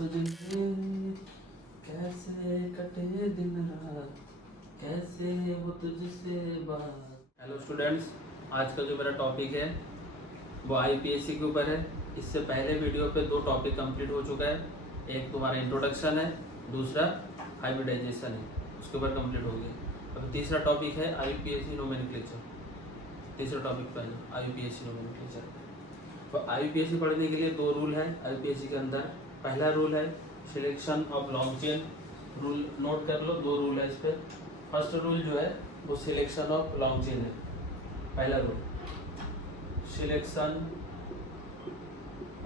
सजने कैसे कटे दिन रात, कैसे वो तुझसे बात। हेलो स्टूडेंट्स, आज का जो मेरा टॉपिक है वो आईपीएससी के ऊपर है। इससे पहले वीडियो पे 2 टॉपिक कंप्लीट हो चुका है। एक तुम्हारा इंट्रोडक्शन है, दूसरा हाइब्रिडाइजेशन है, उसके ऊपर कंप्लीट हो गया। अब तीसरा टॉपिक है आईपीएससी नोमेनक्लेचर। तीसरा टॉपिक पर आईपीएससी नोमेनक्लेचर। तो आईपीएससी पढ़ने के लिए 2 रूल है आईपीएससी के अंदर। पहला रूल है selection of long chain. Rule note कर लो, 2 रूल है इस पर। फर्स्ट रूल जो है वो सिलेक्शन ऑफ लॉन्ग चेन है। पहला rule selection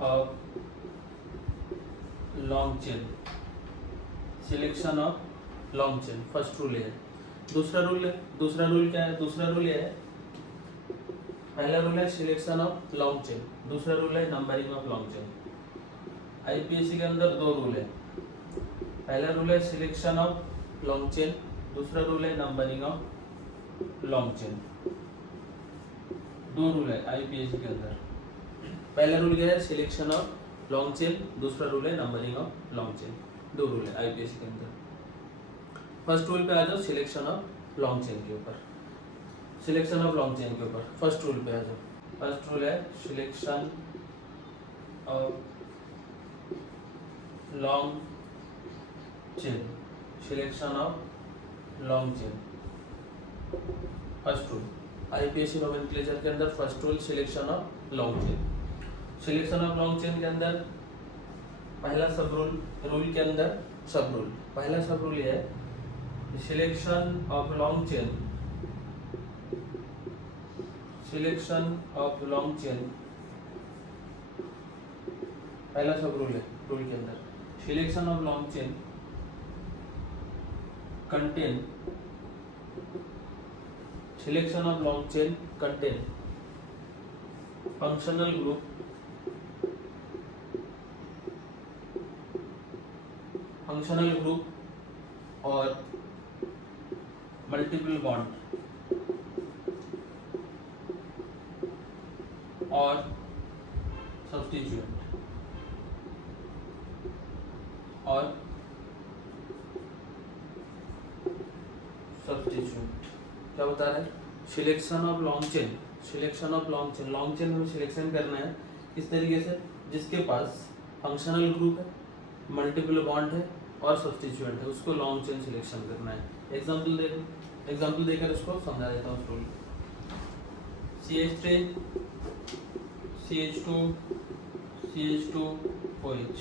of long chain, selection of long chain first rule है। दूसरा रूल क्या है? दूसरा रूल ये है, पहला रूल है सिलेक्शन ऑफ लॉन्ग चेन, दूसरा रूल है numbering of long chain. IPSC के अंदर 2 रूल है। पहला रूल है सिलेक्शन ऑफ लॉन्ग चेन, दूसरा रूल है numbering of long chain. 2 rule है आईपीएससी के अंदर। पहला रूल क्या है? सिलेक्शन ऑफ लॉन्ग चेन, दूसरा रूल है numbering of long chain. 2 rule है आईपीएससी के अंदर। फर्स्ट रूल पे आ जाओ, सिलेक्शन ऑफ लॉन्ग चेन के ऊपर। सिलेक्शन ऑफ लॉन्ग चेन के ऊपर फर्स्ट रूल पे आ जाओ। फर्स्ट रूल है selection of long chain, selection of long chain first rule. IPSC nomenclature के अंदर first rule selection of long chain. Selection of long chain के अंदर पहला सब रूल के अंदर सब रूल, पहला सब रूल ये है selection of long chain, selection of long chain पहला सब रूल है। रूल के अंदर selection of long chain contain, selection of long chain contain functional group, functional group और मल्टीपल बॉन्ड और सब्स्टिट्यूएंट और सब्स्टिट्यूएंट। क्या बता रहे हैं? Selection of long chain, selection of long chain, long chain में सिलेक्शन करना है इस तरीके से जिसके पास फंक्शनल ग्रुप है, मल्टीपल बॉन्ड है और सब्स्टिट्यूएंट है, उसको लॉन्ग चेन सिलेक्शन करना है। एग्जांपल देखो, एग्जांपल देकर इसको समझा देता हूँ। Rule CH3 CH2 CH2 OH।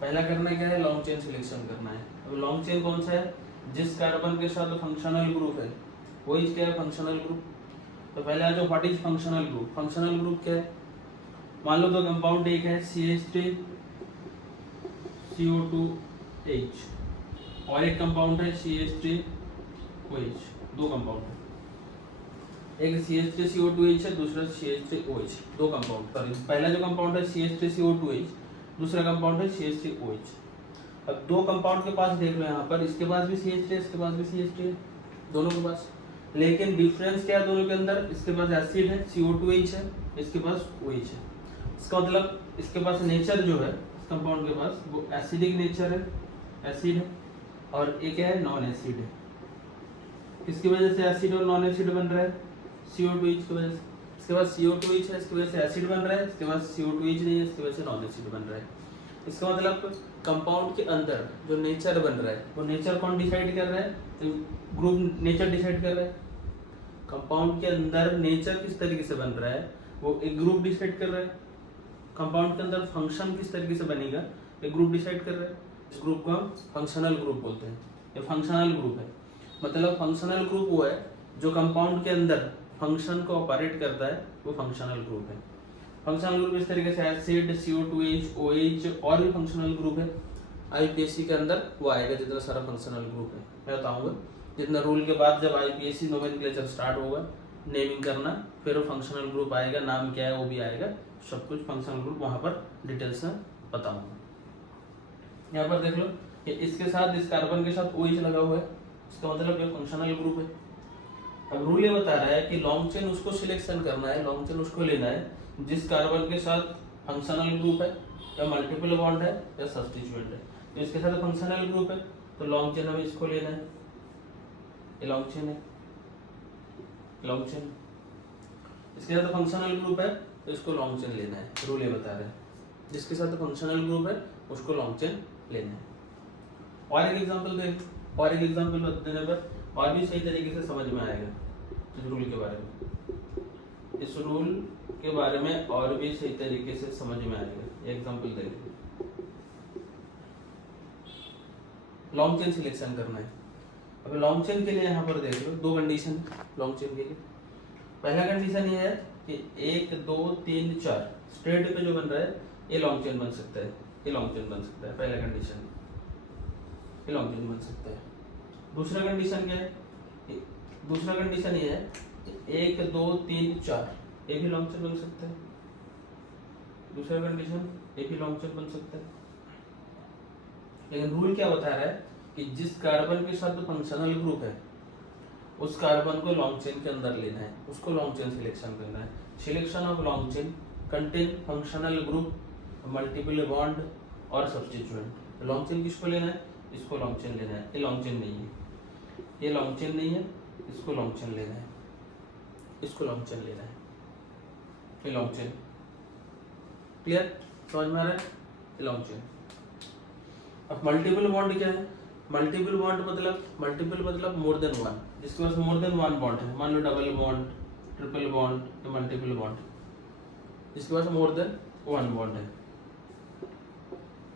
पहला करना क्या है? लॉन्ग चेन सिलेक्शन करना है। अब लॉन्ग चेन कौन सा है? जिस कार्बन के साथ फंक्शनल ग्रुप है। OH क्या है? Functional group. तो पहले आ जाओ, what is functional group? Functional group क्या है? मान लो 2 कंपाउंड एक है CH3 CO2H और एक कंपाउंड है CH3 OH। 2 कंपाउंड है, एक CH3 CO2H है, दूसरा CH3 OH। 2 कंपाउंड, सॉरी पहला जो कंपाउंड है CH3 CO2H, दूसरा कंपाउंड है CH3 OH। अब 2 कंपाउंड के पास देख लो, यहाँ पर इसके पास भी CH3 है, इसके पास भी CH3 है, दोनों के पास। लेकिन डिफरेंस क्या है दोनों के अंदर? इसके पास एसिड है CO2H है, इसके पास OH है। इसका मतलब इसके पास नेचर जो है इस कंपाउंड के पास वो एसिडिक नेचर है, एसिड है, और एक है नॉन एसिड है। किसकी वजह से एसिड और नॉन एसिड बन रहा है? CO2H की वजह से। इसके पास CO2H है, इसकी वजह से एसिड बन रहा है, इसके पास CO2H नहीं है, इसकी वजह से नॉन एसिड बन रहा है। इसका मतलब कंपाउंड के अंदर जो नेचर बन रहा है वो नेचर कौन डिसाइड कर रहा है? तो ग्रुप नेचर डिसाइड कर रहा है। कंपाउंड के अंदर नेचर किस तरीके से बन रहा है वो एक ग्रुप डिसाइड कर रहा है। कंपाउंड के अंदर फंक्शन किस तरीके से बनेगा एक ग्रुप डिसाइड कर रहा है। इस ग्रुप को हम फंक्शनल ग्रुप बोलते हैं। ये फंक्शनल ग्रुप है, मतलब फंक्शनल ग्रुप वो है जो कंपाउंड के अंदर फंक्शन को ऑपरेट करता है, वो फंक्शनल ग्रुप है। फंक्शनल ग्रुप इस तरीके से एसिड CO2H OH और भी फंक्शनल ग्रुप है आईपीएससी के अंदर वो आएगा। जितना सारा फंक्शनल ग्रुप है मैं बताऊंगा। जितना रूल के बाद जब आईपीएससी नोमेनक्लेचर स्टार्ट होगा नेमिंग करना, फिर वो फंक्शनल ग्रुप आएगा, नाम क्या है वो भी आएगा, सब कुछ फंक्शनल ग्रुप वहाँ पर डिटेल्स में बताऊंगा। यहाँ पर देख लो, इसके साथ इस कार्बन के साथ OH लगा हुआ है, इसका मतलब ये फंक्शनल ग्रुप है। अब रूल ये बता रहा है कि लॉन्ग चेन उसको सिलेक्शन करना है, लॉन्ग चेन उसको लेना है जिस कार्बन के साथ फंक्शनल ग्रुप है या मल्टीपल बॉन्ड है या सब्स्टिट्यूएंट है। तो इसके साथ फंक्शनल ग्रुप है तो लॉन्ग चेन हमें इसको लेना है, ये लॉन्ग चेन है, लॉन्ग चेन। इसके साथ फंक्शनल ग्रुप है तो इसको लॉन्ग चेन लेना है, रूल ये बता रहे हैं। जिसके साथ फंक्शनल ग्रुप है उसको लॉन्ग चेन लेना है। और एक एग्जांपल दें, और एक एग्जांपल देने पर और भी सही तरीके से समझ में आएगा इस रूल के बारे में, इस रूल के बारे में और भी सही तरीके से समझ में आएगा। एग्जांपल देखिए, लॉन्ग चेन सिलेक्शन करना है। अब लॉन्ग चेन के लिए यहाँ पर देख लो दो कंडीशन लॉन्ग चेन के लिए। पहला कंडीशन ये है कि 1 2 3 4 स्ट्रेट पे जो बन रहा है ये लॉन्ग चेन बन सकता है, ये लॉन्ग चेन बन सकता है। पहला कंडीशन ये लॉन्ग चेन बन सकता है। दूसरा कंडीशन क्या है, दूसरा कंडीशन ये है कि 1 2 3 4 ये भी लॉन्ग चेन बन सकता है। दूसरा कंडीशन ये भी लॉन्ग चेन बन सकता है। लेकिन रूल क्या बता रहा है कि जिस कार्बन के साथ फंक्शनल ग्रुप है उस कार्बन को लॉन्ग चेन के अंदर लेना है, उसको लॉन्ग चेन सिलेक्शन करना है। Selection of long chain contain functional group, multiple bond और सब्स्टिट्यूएंट। लॉन्ग चेन किसको लेना है, इसको लॉन्ग चेन लेना है। ये लॉन्ग चेन नहीं है, ये लॉन्ग चेन नहीं है, इसको लॉन्ग चेन लेना है, इसको लॉन्ग चेन लेना है, ये लॉन्ग चेन। क्लियर, समझ में आ रहा है, ये लॉन्ग चेन। अब मल्टीपल बॉन्ड क्या है, मल्टीपल बॉन्ड मतलब मोर देन वन, जिसके पास मोर देन वन बॉन्ड है। मान लो डबल बॉन्ड, ट्रिपल बॉन्ड या मल्टीपल बॉन्ड, जिसके पास मोर देन वन बॉन्ड है।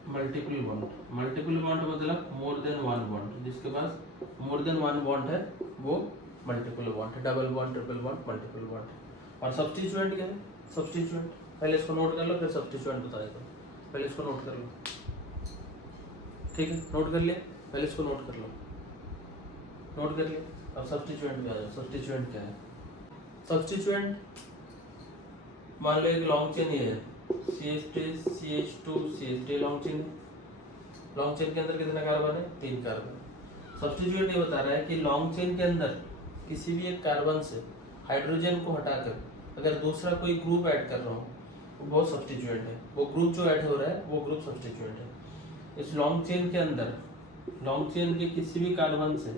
मल्टीपल बॉन्ड मतलब मोर देन वन बॉन्ड, जिसके पास मोर देन वन बॉन्ड है वो मल्टीपल बॉन्ड है। Double bond, triple bond, multiple bond. और सब्स्टिट्यूएंट क्या है, सब्स्टिट्यूएंट पहले इसको नोट कर लो फिर सब्स्टिट्यूएंट बता देता हूँ। पहले इसको नोट कर लो, ठीक है, नोट कर लिया, पहले इसको नोट कर लो, नोट कर लिया। अब सब्स्टिट्यूएंट पे आ जाओ। सब्स्टिट्यूएंट क्या है, सब्स्टिट्यूएंट मान लो एक लॉन्ग चेन ये है CH3 CH2 CH3 long chain है। लॉन्ग चेन के अंदर कितना कार्बन है, 3 कार्बन। सब्स्टिट्यूएंट ये बता रहा है कि लॉन्ग चेन के अंदर किसी भी एक कार्बन से हाइड्रोजन को हटाकर अगर दूसरा कोई ग्रुप ऐड कर रहा हूँ वो सब्स्टिट्यूएंट है। वो ग्रुप जो ऐड हो रहा है वो ग्रुप सब्स्टिट्यूएंट है। इस लॉन्ग चेन के अंदर लॉन्ग चेन के किसी भी कार्बन से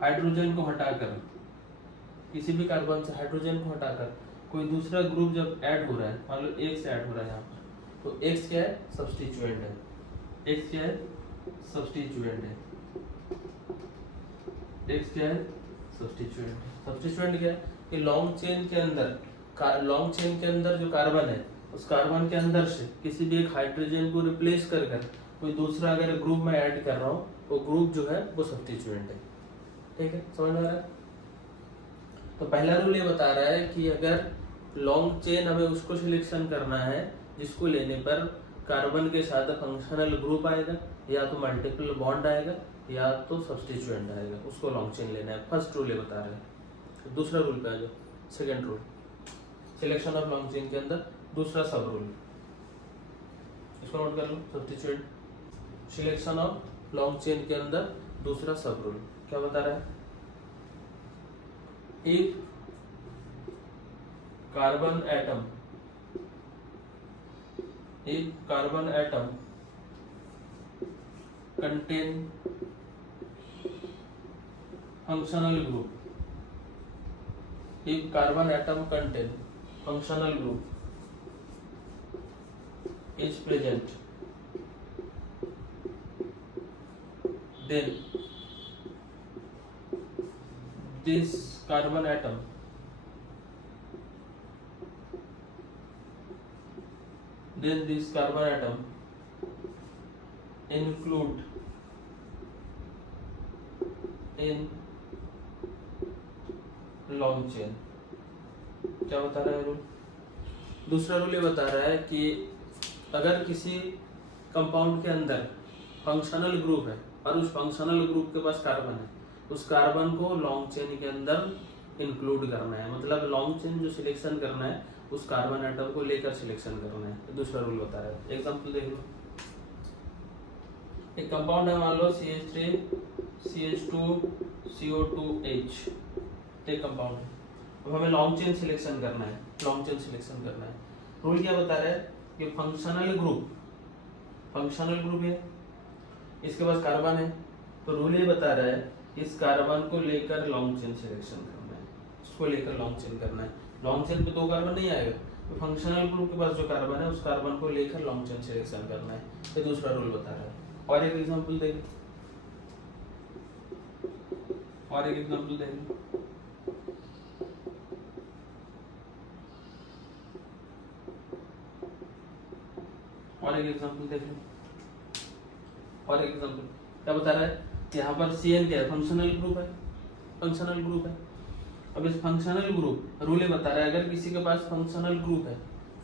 हाइड्रोजन को हटाकर, किसी भी कार्बन से हाइड्रोजन को हटाकर कोई दूसरा ग्रुप जब ऐड हो रहा है, मान लो X ऐड हो रहा है यहाँ पर, तो X क्या है, सब्स्टिट्यूएंट है। X क्या है, सब्स्टिट्यूएंट है। X क्या है, सब्स्टिट्यूएंट। सब्स्टिट्यूएंट क्या है कि लॉन्ग चेन के अंदर जो कार्बन है उस कार्बन के अंदर से किसी भी एक हाइड्रोजन को रिप्लेस कर कोई दूसरा अगर ग्रुप में ऐड कर रहा हूँ वो ग्रुप जो है वो सब्स्टिट्यूएंट है। ठीक है, समझ में आ रहा है। तो पहला रूल ये बता रहा है कि अगर लॉन्ग चेन हमें उसको सिलेक्शन करना है जिसको लेने पर कार्बन के साथ फंक्शनल ग्रुप आएगा, या तो मल्टीपल बॉन्ड आएगा या तो सब्स्टिट्यूएंट आएगा, उसको लॉन्ग चेन लेना है। फर्स्ट रूल ये बता रहे हैं। दूसरा रूल पे आ जाओ, second rule, selection of long chain के अंदर दूसरा सब रूल, इसको नोट कर लो। Substituent selection of long chain के अंदर दूसरा सब रूल क्या बता रहा है, if carbon atom contain functional group, if carbon atom contain functional group is present, then this carbon atom include in long chain। क्या बता रहा है रूल, दूसरा रूल ये बता रहा है कि अगर किसी कंपाउंड के अंदर फंक्शनल ग्रुप है और उस फंक्शनल ग्रुप के पास कार्बन है, उस कार्बन को लॉन्ग चेन के अंदर इंक्लूड करना है। मतलब लॉन्ग चेन जो सिलेक्शन करना है उस कार्बन एटम को लेकर सिलेक्शन करना है। तो दूसरा रूल बता रहा है। एग्जांपल देख लो, एक कंपाउंड है मान लो CH3 CH2 CO2H, एक कंपाउंड है। अब हमें लॉन्ग चेन सिलेक्शन करना है, लॉन्ग चेन सिलेक्शन करना है। रूल क्या बता रहा है कि फंक्शनल ग्रुप फंक्शनल ग्रुप है, इसके पास कार्बन है, तो रूल ये बता रहा है इस कार्बन को लेकर लॉन्ग चेन सिलेक्शन करना है, इसको लेकर लॉन्ग चेन करना है। लॉन्ग चेन पे 2 कार्बन नहीं आएगा, तो फंक्शनल ग्रुप के पास जो कार्बन है उस कार्बन को लेकर लॉन्ग चेन सिलेक्शन करना है, ये दूसरा रूल बता रहा है। और एक एग्जांपल देखें, और एक एग्जांपल देखें, और एक एग्जांपल देख लो, और एक एग्जांपल क्या बता रहा है, यहाँ पर CN क्या है, फंक्शनल ग्रुप है, फंक्शनल ग्रुप है। अब इस फंक्शनल ग्रुप रूल ये बता रहा है अगर किसी के पास फंक्शनल ग्रुप है,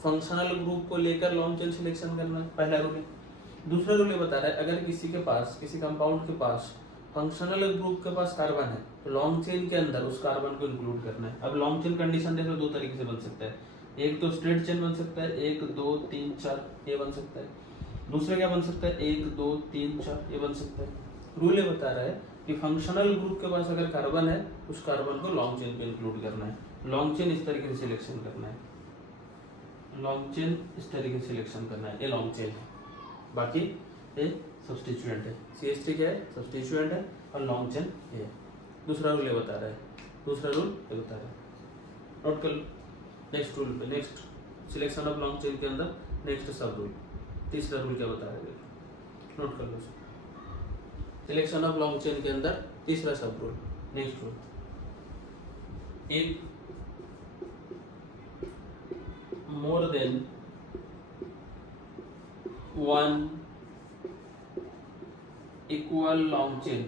फंक्शनल ग्रुप को लेकर लॉन्ग चेन सिलेक्शन करना है, पहला रूल है। दूसरा रूल ये बता रहा है अगर किसी के पास, किसी कंपाउंड के पास फंक्शनल ग्रुप के पास कार्बन है तो लॉन्ग चेन के अंदर उस कार्बन को इंक्लूड करना है। अब लॉन्ग चेन कंडीशन देख लो, 2 तरीके से बन सकता है, एक तो स्ट्रेट चेन बन सकता है 1 2 3 4 ये बन सकता है, दूसरा क्या बन सकता है 1 2 3 4 ये बन सकता है। रूल ये बता रहा है कि फंक्शनल ग्रुप के पास अगर कार्बन है उस कार्बन को लॉन्ग चेन पे इंक्लूड करना है, लॉन्ग चेन इस तरीके से सिलेक्शन करना है, लॉन्ग चेन इस तरीके से सिलेक्शन करना है, ये लॉन्ग चेन है, बाकी ये सब्स्टिट्यूएंट है। CH3 क्या है, सब्स्टिट्यूएंट है, और लॉन्ग चेन ये है। दूसरा रूल ये बता रहा है, दूसरा रूल ये बता रहा है, नोट कर लो। नेक्स्ट रूल पे, next selection of long chain के अंदर नेक्स्ट सब रूल, तीसरा रूल क्या बता रहा है, नोट कर लो। सिलेक्शन ऑफ लॉन्ग चेन के अंदर तीसरा सब rule, next rule, if more than one equal long chain,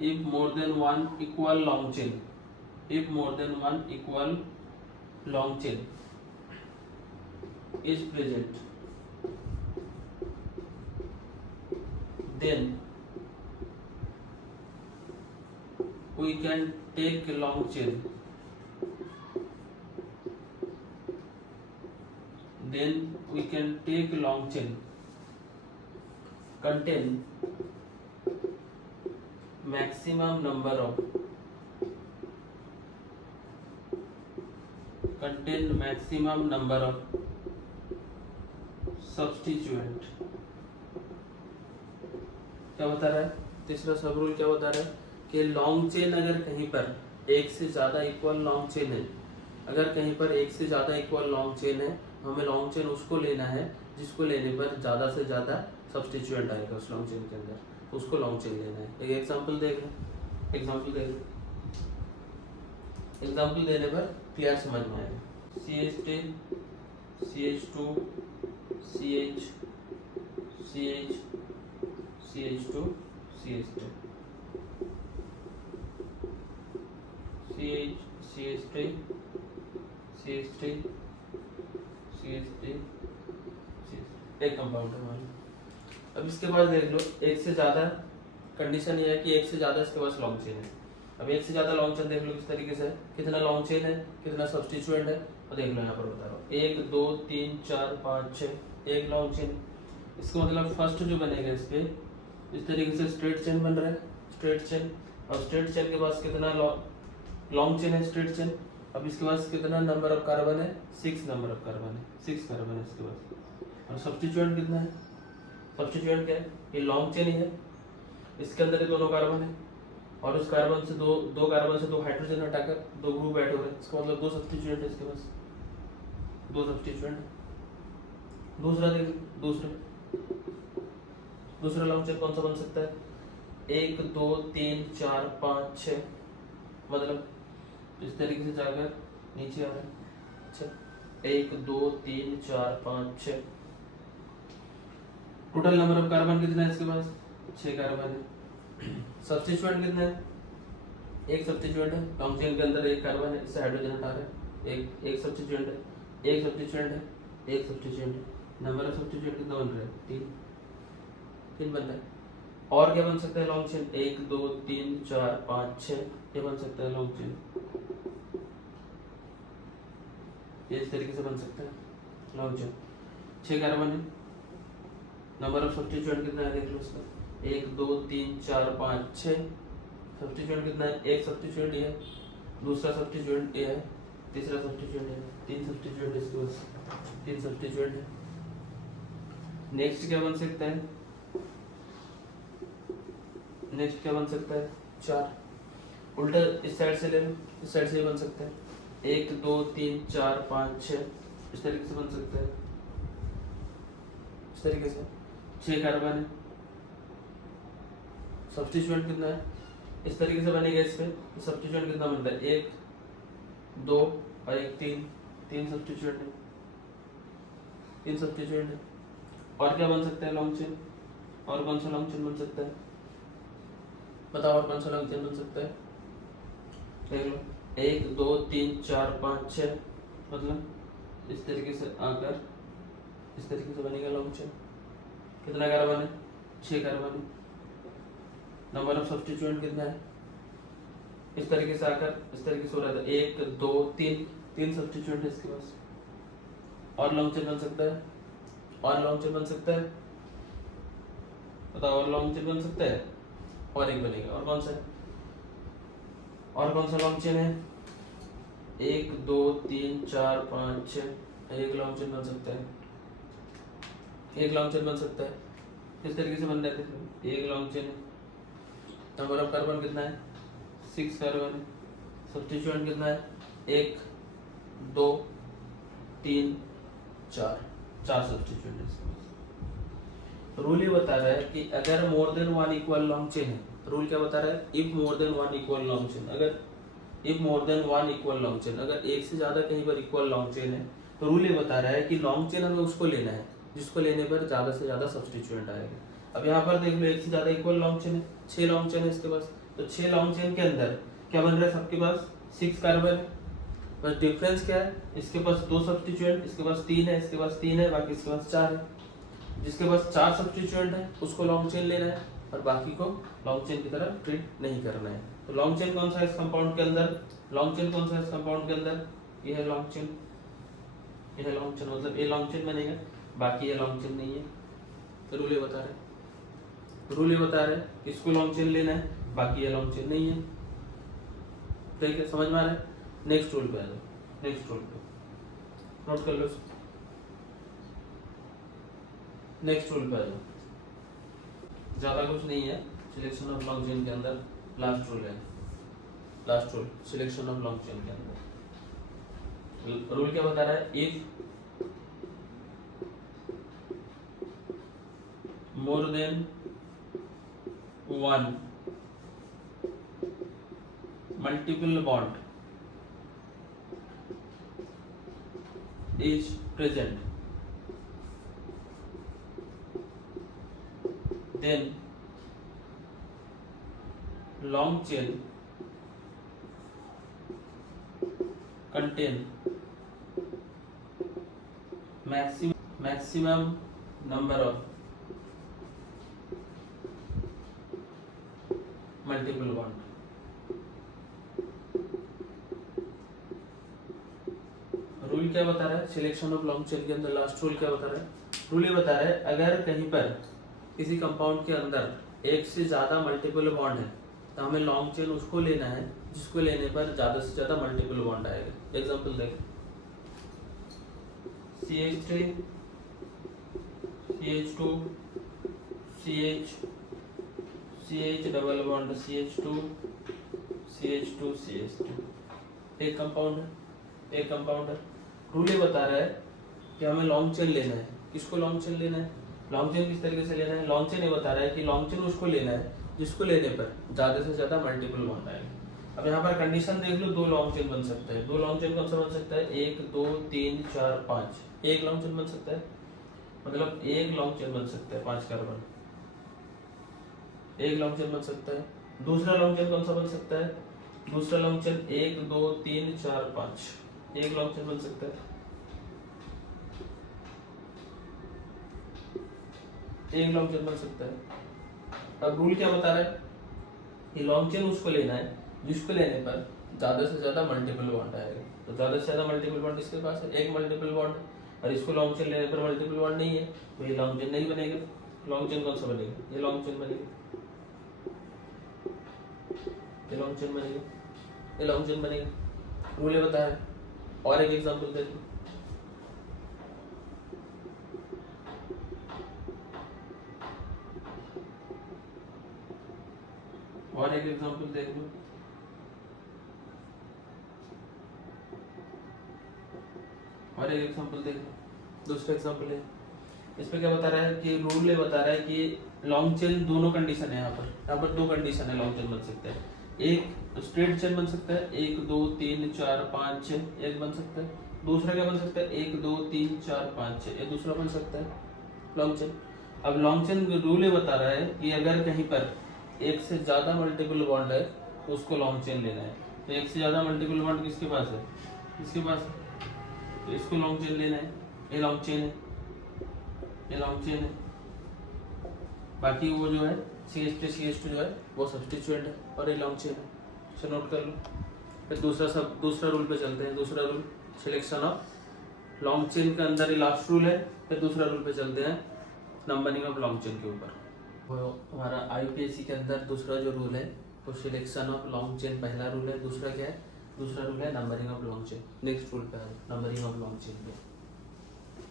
if more than one equal long chain, if more than one equal long chain is present, then we can take a long chain, then we can take a long chain contain maximum number of substituent। क्या बता रहा है, तीसरा सब rule क्या बता रहा है कि लॉन्ग चेन अगर कहीं पर एक से ज्यादा इक्वल लॉन्ग चेन है, अगर कहीं पर एक से ज्यादा इक्वल लॉन्ग चेन है, हमें लॉन्ग चेन उसको लेना है जिसको लेने पर ज्यादा से ज्यादा सब्स्टिट्यूएंट आएगा उस लॉन्ग चेन के अंदर, उसको लॉन्ग चेन लेना है। एक एग्जांपल देख लो, एग्जांपल देख लो, एग्जांपल देने पर क्लियर समझ में आएगा। CH3 CH2 CH CH CH2 CH3 CH CH3 CH3 CH3 एक कंपाउंड है हमारा। अब इसके बाद देख लो, एक से ज्यादा कंडीशन ये है कि एक से ज्यादा इसके पास लॉन्ग चेन है। अब एक से ज्यादा लॉन्ग चेन देख लो किस तरीके से, कितना लॉन्ग चेन है, कितना सब्स्टिट्यूएंट है, और देख लो यहाँ पर बता रहा हूँ 1 2 3 4 5 6 एक लॉन्ग चेन। इसका मतलब फर्स्ट जो बनेगा इस पे इस तरीके से स्ट्रेट चेन बन रहा है, स्ट्रेट चेन, और स्ट्रेट चेन के पास कितना लॉन्ग चेन है, स्ट्रेट चेन। अब इसके पास कितना नंबर ऑफ कार्बन है, 6 नंबर ऑफ कार्बन है, 6 कार्बन है इसके पास। और सब्स्टिट्यूएंट कितना है, सब्स्टिट्यूएंट क्या है, ये लॉन्ग चेन ही है, इसके अंदर ये दोनों कार्बन है, और उस कार्बन से दो कार्बन से 2 हाइड्रोजन हटाकर 2 ग्रुप ऐड हो रहे हैं, इसका मतलब 2 सब्स्टिट्यूएंट है इसके पास, 2 सब्स्टिट्यूएंट। दूसरा देखिए, दूसरा लॉन्ग चेन कौन सा बन सकता है, 1 2 3 4 5 6, मतलब इस तरीके से जाकर नीचे आ रहा है। अच्छा, 1 2 3 4 5 6, टोटल नंबर ऑफ कार्बन कितना है इसके पास, 6 कार्बन है। सब्स्टिट्यूएंट कितना है, एक सब्स्टिट्यूएंट है, लॉन्ग चेन के अंदर एक कार्बन है, इससे हाइड्रोजन हटा रहे हैं, एक सब्स्टिट्यूएंट है, एक सब्स्टिट्यूएंट है, एक सब्स्टिट्यूएंट है। नंबर ऑफ सब्स्टिट्यूएंट कितना बन रहा है, 3 बन रहा है। और क्या बन सकता है लॉन्ग चेन, 1 2 3 4 5 6 ये बन सकता है लॉन्ग चेन, ये इस तरीके से बन सकता है लॉन्ग चेन। 6 कार्बन है, नंबर ऑफ सब्स्टिट्यूएंट कितना है देख लो इसका, 1 2 3 4 5 6। सब्स्टिट्यूएंट कितना है, एक सब्स्टिट्यूएंट ये है, दूसरा सब्स्टिट्यूएंट ये है, तीसरा सब्स्टिट्यूएंट है, 3 सब्स्टिट्यूएंट इसके पास, 3 सब्स्टिट्यूएंट है। नेक्स्ट क्या बन सकता है, नेक्स्ट क्या बन सकता है, 4। उल्टा इस साइड से ले लो, इस साइड से बन सकता है 1 2 3 4 5 6, इस तरीके से बन सकता है, इस तरीके से 6 कार्बन है। सब्स्टिट्यूएंट कितना है, इस तरीके से बनेगा इस पे, तो सब्स्टिट्यूएंट कितना बनता है 1 2 और 1 3, 3 सब्स्टिट्यूएंट है, 3 सब्स्टिट्यूएंट है। और क्या बन सकता है लॉन्ग चेन, और कौन सा लॉन्ग चेन बन सकता है बताओ, और कौन सा लॉन्ग चेन बन सकता है, देख लो 1 2 3 4 5 6, मतलब इस तरीके से आकर इस तरीके से बनेगा लॉन्ग चेन। कितना कार्बन है, 6 कार्बन है। नंबर ऑफ सब्स्टिट्यूएंट कितना है, इस तरीके से आकर इस तरीके से हो रहा था 1 2 3, 3 सब्स्टिट्यूएंट है इसके पास। और लॉन्ग चेन बन सकता है, और लॉन्ग चेन बन सकता है बताओ, और लॉन्ग चेन बन सकता है, और एक बनेगा, और कौन सा है, और कौन सा लॉन्ग चेन है 1 2 3 4 5 6, एक लॉन्ग चेन बन सकता है, एक लॉन्ग चेन बन सकता है। किस तरीके से बन रहे थे, एक लॉन्ग चेन है। नंबर ऑफ कार्बन कितना है 6 कार्बन है। सब्स्टिट्यूएंट कितना है 1 2 3 4, 4 सब्स्टिट्यूएंट है इसके पास। रूल ये बता रहा है कि अगर more than one equal long chain है, रूल क्या बता रहा है, if more than one equal long chain, अगर if more than one equal long chain, अगर एक से ज्यादा कहीं पर इक्वल लॉन्ग चेन है, तो रूल ये बता रहा है कि लॉन्ग चेन हमें उसको लेना है जिसको लेने पर ज्यादा से ज्यादा सब्स्टिट्यूएंट आएगा। अब यहाँ पर देख लो एक से ज्यादा इक्वल लॉन्ग चेन है, 6 लॉन्ग चेन है इसके पास, तो 6 लॉन्ग चेन के अंदर क्या बन रहा है, सबके पास 6 कार्बन है। बस डिफरेंस क्या है, इसके पास 2 सब्स्टिट्यूएंट, इसके पास 3 है, इसके पास 3 है, बाकी इसके पास 4 है। जिसके पास 4 सब्स्टिट्यूएंट है उसको लॉन्ग चेन लेना है और बाकी को लॉन्ग चेन की तरह ट्रीट नहीं करना है। तो लॉन्ग चेन कौन सा है इस कंपाउंड के अंदर, लॉन्ग चेन कौन सा है इस कंपाउंड के अंदर, ये है लॉन्ग चेन, ये है लॉन्ग चेन, मतलब ये लॉन्ग चेन बनेगा, बाकी ये लॉन्ग चेन नहीं है। तो रूल ये बता रहे हैं, रूल ये बता रहे हैं इसको लॉन्ग चेन लेना है, बाकी ये लॉन्ग चेन नहीं है। ठीक है, समझ में आ रहा है। नेक्स्ट रूल पे आ जाओ, नेक्स्ट रूल पे नोट कर लो, नेक्स्ट रूल पे आ जाओ, ज्यादा कुछ नहीं है। सिलेक्शन ऑफ लॉन्ग चेन के अंदर लास्ट रूल है, last rule selection of long chain के अंदर रूल क्या बता रहा है, if more than one multiple bond is present, then long chain contain maximum number of multiple bond। Rule क्या बता रहा है सिलेक्शन ऑफ लॉन्ग चेन के अंदर, लास्ट रूल क्या बता रहा है, रूल ये बता रहा है अगर कहीं पर किसी कंपाउंड के अंदर एक से ज्यादा मल्टीपल बॉन्ड है तो हमें लॉन्ग चेन उसको लेना है जिसको लेने पर ज्यादा से ज्यादा मल्टीपल बॉन्ड आएगा। एग्जांपल देखें, CH3 CH2 CH CH double bond CH2 CH2 CH2, एक कंपाउंड है, एक कंपाउंड है। रूल ये बता रहा है कि हमें लॉन्ग चेन लेना है, किसको लॉन्ग चेन लेना है, लॉन्ग चेन किस तरीके से लेना है, लॉन्ग चेन ये बता रहा है कि लॉन्ग चेन उसको लेना है जिसको लेने पर ज्यादा से ज्यादा मल्टीपल बॉन्ड आएगा। अब यहाँ पर कंडीशन देख लो, 2 लॉन्ग चेन बन सकता है, 2 लॉन्ग चेन कौन सा बन सकता है, 1 2 3 4 5, एक लॉन्ग चेन बन सकता है, मतलब एक लॉन्ग चेन बन सकता है 5 कार्बन, एक लॉन्ग चेन बन सकता है। दूसरा लॉन्ग चेन कौन सा बन सकता है, दूसरा लॉन्ग चेन 1 2 3 4 5, एक लॉन्ग चेन बन सकता है, एक लॉन्ग चेन बन सकता है। अब रूल क्या बता रहा है कि लॉन्ग चेन उसको लेना है जिसको लेने पर ज्यादा से ज्यादा मल्टीपल बॉन्ड आएगा। तो ज्यादा से ज्यादा मल्टीपल बॉन्ड इसके पास है, एक मल्टीपल बॉन्ड, और इसको लॉन्ग चेन लेने पर मल्टीपल बॉन्ड नहीं है तो ये लॉन्ग चेन नहीं बनेगा। लॉन्ग चेन कौन सा बनेगा, ये लॉन्ग चेन बनेगा, ये लॉन्ग चेन बनेगा, ये लॉन्ग चेन बनेगा। रूल ये बता है। और एक एग्जांपल देखो, और एक एग्जांपल देख लो, और एक एग्जांपल देख लो, दूसरा एग्जांपल है, इसमें क्या बता रहा है कि रूल ये बता रहा है कि लॉन्ग चेन दोनों कंडीशन है, यहाँ पर दो कंडीशन है, लॉन्ग चेन बन सकता है, एक स्ट्रेट चेन बन सकता है 1 2 3 4 5 6 एक बन सकता है, दूसरा क्या बन सकता है 1 2 3 4 5 6 ये दूसरा बन सकता है लॉन्ग चेन। अब लॉन्ग चेन रूल ये बता रहा है कि अगर कहीं पर एक से ज्यादा मल्टीपल बॉन्ड है तो उसको लॉन्ग चेन लेना है। तो एक से ज्यादा मल्टीपल बॉन्ड किसके पास है, इसके पास है, तो इसको लॉन्ग चेन लेना है, ये लॉन्ग चेन है, ये लॉन्ग चेन है। बाकी वो जो है CH3 जो है वो सब्स्टिट्यूएंट है और ये लॉन्ग चेन है, इसे नोट कर लो। फिर दूसरा रूल पे चलते हैं। दूसरा rule selection of long chain के अंदर ये लास्ट रूल है। फिर दूसरा रूल पे चलते हैं नंबरिंग ऑफ लॉन्ग चेन के ऊपर। वो हमारा IUPAC के अंदर दूसरा जो रूल है वो सिलेक्शन ऑफ लॉन्ग चेन पहला रूल है। दूसरा क्या है, दूसरा रूल है numbering of long chain. Next rule पे है नंबरिंग ऑफ लॉन्ग चेन पे।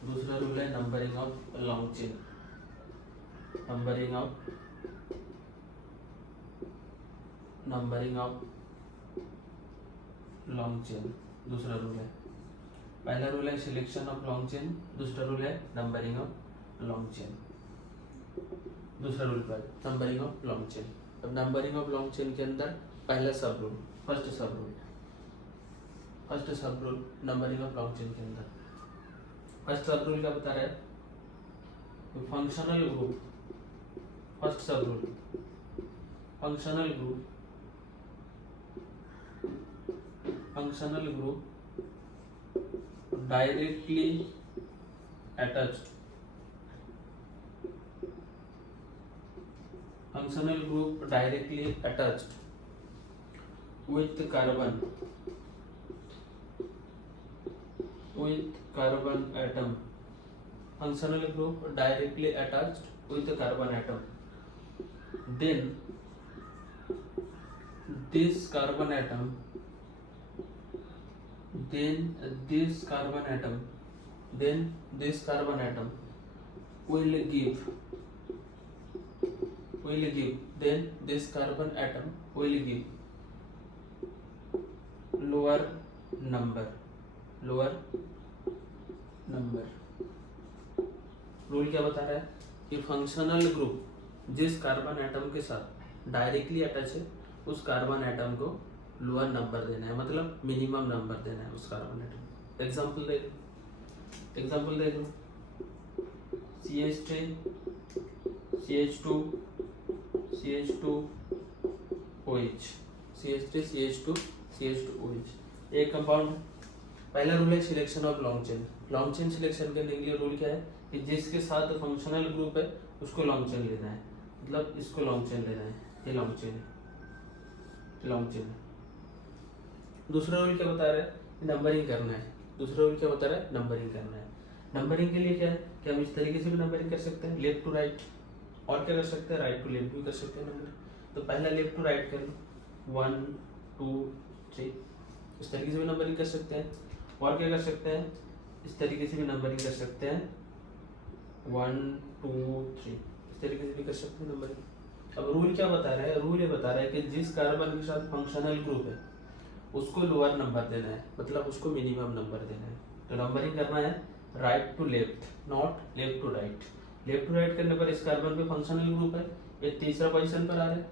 दूसरा रूल है numbering of long chain, numbering of long chain दूसरा रूल है। पहला रूल है सिलेक्शन ऑफ लॉन्ग चेन, दूसरा रूल है नंबरिंग ऑफ लॉन्ग चेन। दूसरा रूल पर नंबरिंग ऑफ लॉन्ग चेन। अब नंबरिंग ऑफ लॉन्ग चेन के अंदर पहला सब रूल, फर्स्ट सब rule numbering of long chain के अंदर फर्स्ट सब रूल क्या बता रहा है, फंक्शनल ग्रुप, फर्स्ट सब rule functional group directly attached, functional group directly attached with carbon atom, functional group directly attached with the carbon atom, then this carbon atom will give lower number। Rule क्या बता रहा है कि functional group जिस carbon atom के साथ directly attach है उस कार्बन एटम को लोअर नंबर देना है, मतलब मिनिमम नंबर देना है उस कार्बन एटम। एग्जांपल देख लो, CH3 CH2 CH2 OH, CH3 CH2 CH2 OH एक कंपाउंड। पहला रूल है selection of long chain. Long chain selection करने के लिए रूल क्या है कि जिसके साथ फंक्शनल ग्रुप है उसको लॉन्ग चेन लेना है, मतलब इसको लॉन्ग चेन लेना है, ये लॉन्ग चेन है। दूसरा रूल क्या बता रहा है, नंबरिंग करना है। नंबरिंग के लिए क्या है कि हम इस तरीके से भी नंबरिंग कर सकते हैं, लेफ्ट टू राइट, और क्या कर सकते हैं, राइट टू लेफ्ट भी कर सकते हैं नंबरिंग। तो पहला लेफ्ट टू राइट कर लो, 1 2 3, इस तरीके से भी नंबरिंग कर सकते हैं। और क्या कर सकते हैं, इस तरीके से भी नंबरिंग कर सकते हैं, 1 2 3, इस तरीके से भी कर सकते हैं नंबरिंग। अब रूल क्या बता रहा है, रूल ये बता रहा है कि जिस कार्बन के साथ फंक्शनल ग्रुप है उसको लोअर नंबर देना है, मतलब उसको मिनिमम नंबर देना है। तो नंबरिंग करना है right to left, not left to right. Left to right करने पर इस कार्बन पे फंक्शनल ग्रुप है, ये तीसरा पोजीशन पर आ रहा है।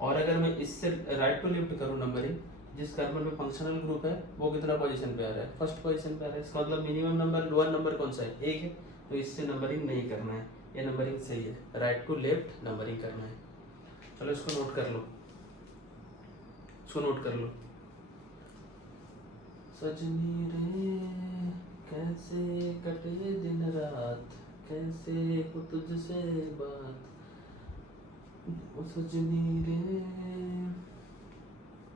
और अगर मैं इससे राइट टू लेफ्ट करूँ नंबरिंग, जिस कार्बन पे फंक्शनल ग्रुप है वो कितना पोजीशन पे आ रहा है, फर्स्ट पोजीशन पे आ रहा है। इसका मतलब मिनिमम नंबर, लोअर नंबर कौन सा है, 1 है, तो इससे नंबरिंग नहीं करना है, ये नंबरिंग सही है, राइट टू लेफ्ट नंबरिंग करना है। चलो इसको नोट कर लो, सजनी रे कैसे कटे दिन रात, कैसे को तुझसे बात, ओ सजनी रे।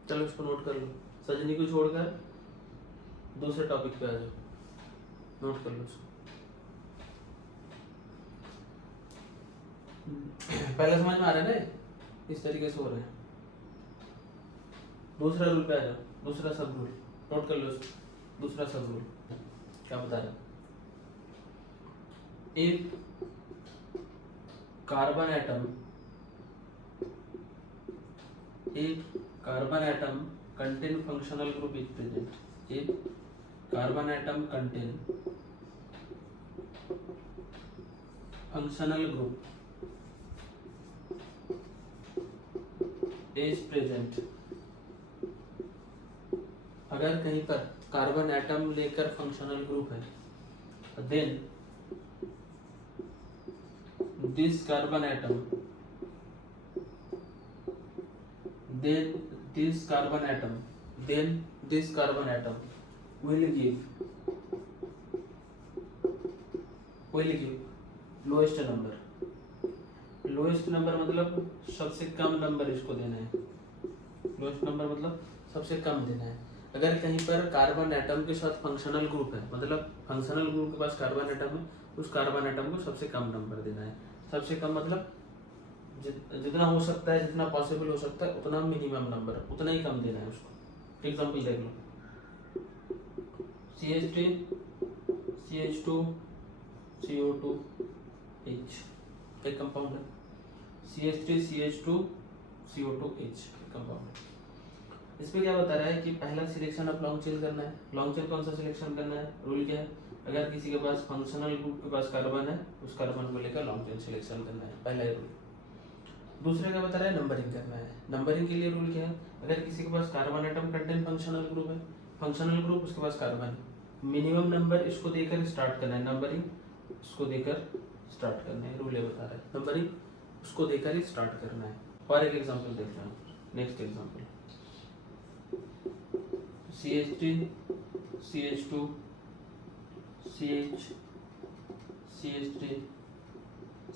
चलो इसको नोट कर लो, सजनी को छोड़कर दूसरे टॉपिक पे आ जाओ, नोट कर लो इसको। पहले समझ में आ रहा है ना, इस तरीके से हो रहा है। दूसरा रूल पे आ जाओ, दूसरा सब रूल नोट कर लो इसको। दूसरा सब रूल क्या बता रहा है, एक carbon atom if carbon atom contain functional group is present, if carbon atom contain functional group is present, अगर कहीं पर कार्बन एटम लेकर फंक्शनल ग्रुप है, then this carbon atom then this carbon atom will give lowest number मतलब सबसे कम number इसको देना है, लोएस्ट नंबर मतलब सबसे कम देना है। अगर कहीं पर कार्बन एटम के साथ फंक्शनल ग्रुप है, मतलब फंक्शनल ग्रुप के पास कार्बन एटम है, उस कार्बन एटम को सबसे कम नंबर देना है। सबसे कम मतलब जितना हो सकता है, जितना पॉसिबल हो सकता है उतना मिनिमम नंबर, उतना ही कम देना है उसको। एग्जांपल देख लो, CH3 CH2 CO2 H एक कंपाउंड है, CH3 CH2 CO2 H compound है। इसमें क्या बता रहा है कि पहला सिलेक्शन ऑफ लॉन्ग चेन करना है। लॉन्ग चेन कौन सा सिलेक्शन करना है? रूल क्या है? अगर किसी के पास फंक्शनल ग्रुप के पास कार्बन है, उस कार्बन को लेकर लॉन्ग चेन सिलेक्शन करना है, पहला ही रूल। दूसरा क्या बता रहा है? नंबरिंग करना है। नंबरिंग के लिए रूल क्या है? अगर किसी के पास carbon atom contain functional group है, फंक्शनल ग्रुप उसके पास कार्बन है, मिनिमम नंबर इसको देकर स्टार्ट करना है, नंबरिंग उसको देकर स्टार्ट करना है। रूल ये बता रहा है नंबरिंग उसको देकर ही स्टार्ट करना है। और एक एग्जांपल देख रहे हैं, next example CH3 CH2 CH CH3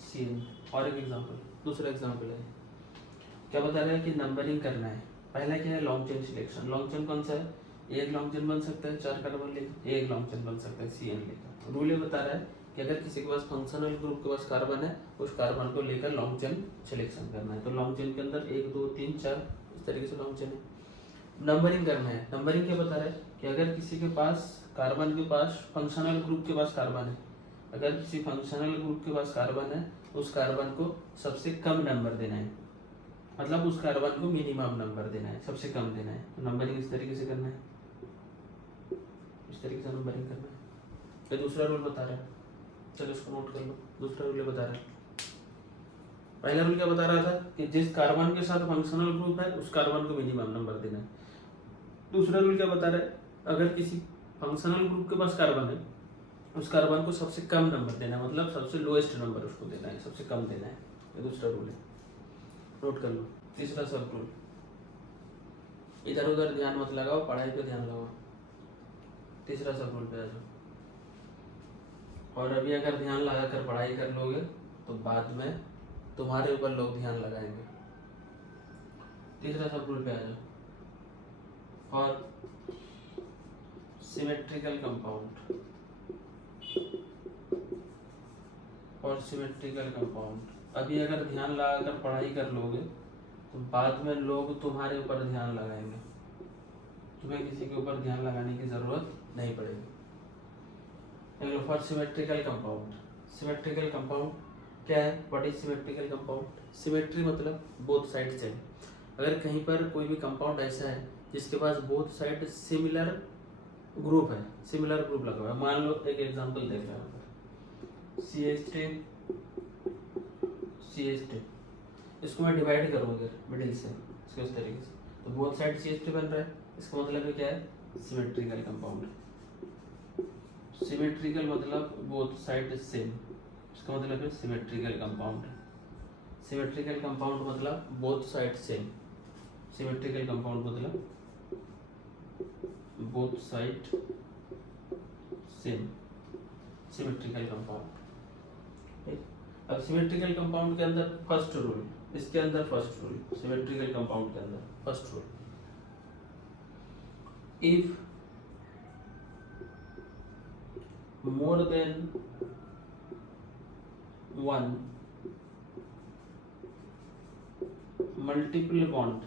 CN। और एक एग्जांपल, दूसरा एग्जांपल है, क्या बता रहा है कि नंबरिंग करना है। पहला क्या है? Long chain selection. Long chain कौन सा है? एक लॉन्ग चेन बन सकता है 4 कार्बन लेकर, एक लॉन्ग चेन बन सकता है CN लेकर। रूल ये बता रहा है कि अगर किसी के पास फंक्शनल ग्रुप के पास कार्बन है, उस कार्बन को लेकर लॉन्ग चेन सिलेक्शन करना है। तो लॉन्ग चेन के अंदर 1 2 3 4 इस तरीके से लॉन्ग चेन है। नंबरिंग करना है। नंबरिंग क्या बता रहा है कि अगर किसी के पास कार्बन के पास फंक्शनल ग्रुप के पास कार्बन है, अगर किसी फंक्शनल ग्रुप के पास कार्बन है, उस कार्बन को सबसे कम नंबर देना है, मतलब उस कार्बन को मिनिमम नंबर देना है, सबसे कम देना है। तो नंबरिंग इस तरीके से करना है, इस तरीके से नंबरिंग करना है। तो दूसरा रूल बता रहा है, चलो इसको नोट कर लो। दूसरा रूल बता रहा है, पहला रूल क्या बता रहा था कि जिस कार्बन के साथ फंक्शनल ग्रुप है, उस कार्बन को मिनिमम नंबर देना है। दूसरा रूल क्या बता रहा है? अगर किसी फंक्शनल ग्रुप के पास कार्बन है, उस कार्बन को सबसे कम नंबर देना है, मतलब सबसे लोएस्ट नंबर उसको देना है, सबसे कम देना है। ये दूसरा रूल है, नोट कर लो। तीसरा सब रूल, इधर उधर ध्यान मत लगाओ, पढ़ाई पे ध्यान लगाओ। तीसरा सब रूल पे आ जाओ। और अभी अगर ध्यान लगा कर पढ़ाई कर लोगे तो बाद में तुम्हारे ऊपर लोग ध्यान लगाएंगे। तीसरा सब रूल पे आ जाओ। और सिमेट्रिकल कंपाउंड, और सिमेट्रिकल कंपाउंड अभी अगर ध्यान लगाकर पढ़ाई कर लोगे तो बाद में लोग तुम्हारे ऊपर ध्यान लगाएंगे, तुम्हें किसी के ऊपर ध्यान लगाने की जरूरत नहीं पड़ेगी। For symmetrical compound, symmetrical compound क्या है? What is symmetrical compound? Symmetry मतलब बोथ साइड सेम। अगर कहीं पर कोई भी कंपाउंड ऐसा है जिसके पास बोथ साइड सिमिलर ग्रुप है, सिमिलर ग्रुप लगा हुआ है, मान लो एक एग्जांपल देख रहे हैं, CH3 CH3, इसको मैं डिवाइड करूँगा मिडिल से, इसको इस तरीके से, तो बोथ साइड CH3 बन रहा है। इसका मतलब क्या है? Symmetrical compound. सिमेट्रिकल मतलब बोथ साइड सेम, इसका मतलब है सिमेट्रिकल कंपाउंड। सिमेट्रिकल कंपाउंड मतलब both side same, symmetrical compound मतलब both side same, symmetrical compound. अब सिमेट्रिकल कंपाउंड के अंदर फर्स्ट रूल, इसके अंदर फर्स्ट रूल, सिमेट्रिकल कंपाउंड के अंदर first rule, if more than one multiple bond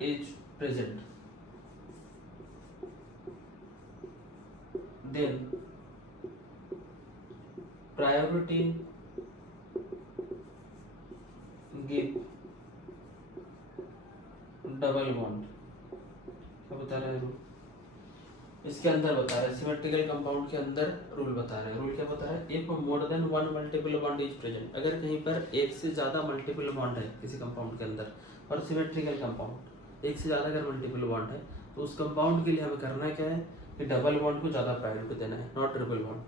is present, then priority give double bond, क्या बता रहा है रूल? इसके अंदर बता रहा है, सिमेट्रिकल कंपाउंड के अंदर रूल बता रहा है। रूल क्या बता रहा है? If more than one multiple bond is present, अगर कहीं पर एक से ज्यादा मल्टीपल बॉन्ड है किसी कंपाउंड के अंदर, और सिमेट्रिकल कंपाउंड एक से ज्यादा अगर मल्टीपल बॉन्ड है, तो उस कंपाउंड के लिए हमें करना क्या है कि डबल बॉन्ड को ज्यादा प्रायोरिटी देना है, not triple bond.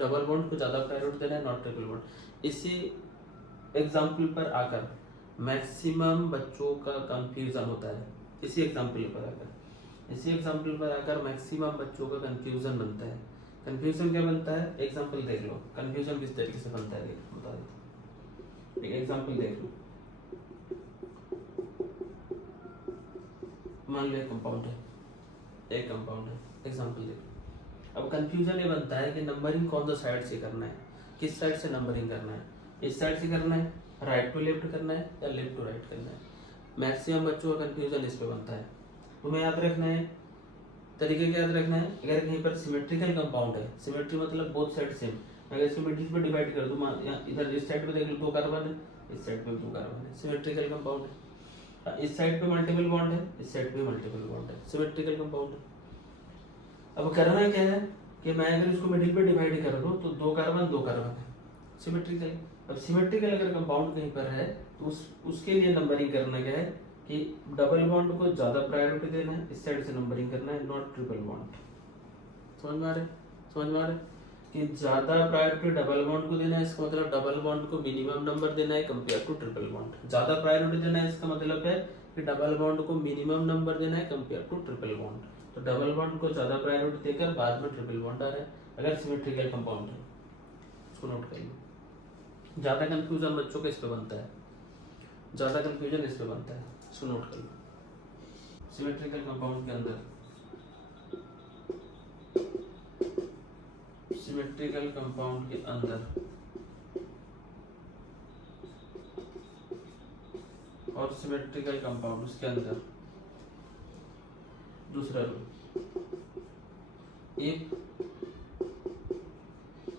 Double bond को ज्यादा प्रायोरिटी देना है, नॉट ट्रिपल बॉन्ड। इसी एग्जाम्पल पर आकर मैक्सिमम बच्चों का कंफ्यूजन होता है। इसी एग्जाम्पल पर आकर मैक्सिमम बच्चों का कंफ्यूजन बनता है। कंफ्यूजन क्या बनता है? एग्जाम्पल देख लो, कंफ्यूजन किस तरीके से बनता है बता देता। एक एग्जाम्पल देख लो, मान लो एक कंपाउंड है, एग्जाम्पल देखो। अब कंफ्यूजन ये बनता है कि नंबरिंग कौन सा साइड से करना है, किस साइड से नंबरिंग करना है, इस साइड से करना है, राइट टू लेफ्ट करना है, या लेफ्ट टू राइट करना है। मैक्सिमम बच्चों का कंफ्यूजन इस पे बनता है। तुम्हें याद रखना है, तरीके क्या याद रखना है? अगर कहीं पर सिमेट्रिकल कंपाउंड है, सिमेट्री मतलब बोथ साइड सेम, अगर सिमेट्री पे डिवाइड कर दूं, इधर इस साइड पे देख लो 2 कार्बन है, इस साइड पे 2 कार्बन है, सिमेट्रिकल कंपाउंड है। इस साइड पे मल्टीपल बॉन्ड है, इस साइड पे मल्टीपल बॉन्ड है, सिमेट्रिकल कंपाउंड है। अब करना क्या है कि मैं अगर इसको मिडिल पे डिवाइड कर दूं तो 2 कार्बन है, सिमेट्रिकल। अब सिमेट्रिकल अगर कंपाउंड कहीं पर है तो उसके लिए नंबरिंग करना क्या है कि डबल बॉन्ड को ज्यादा प्रायोरिटी देना है, इस साइड से नंबरिंग करना है, नॉट ट्रिपल बॉन्ड। समझ में आ रहा है कि ज्यादा प्रायोरिटी डबल बॉन्ड को देना है, इसका मतलब डबल बॉन्ड को मिनिमम नंबर देना है कंपेयर टू ट्रिपल बॉन्ड। ज्यादा प्रायोरिटी देना है इसका मतलब है कि डबल बॉन्ड को मिनिमम नंबर देना है कंपेयर टू ट्रिपल बॉन्ड। तो डबल बॉन्ड को ज्यादा प्रायोरिटी देकर बाद में ट्रिपल बॉन्ड आ रहा है अगर सिमेट्रिकल कंपाउंड है। इसको नोट कर लो। ज्यादा कंफ्यूजन बच्चों को इस पे बनता है, इसको नोट कर लो। सिमेट्रिकल कंपाउंड के अंदर, और सिमेट्रिकल कंपाउंड उसके अंदर दूसरा rule, if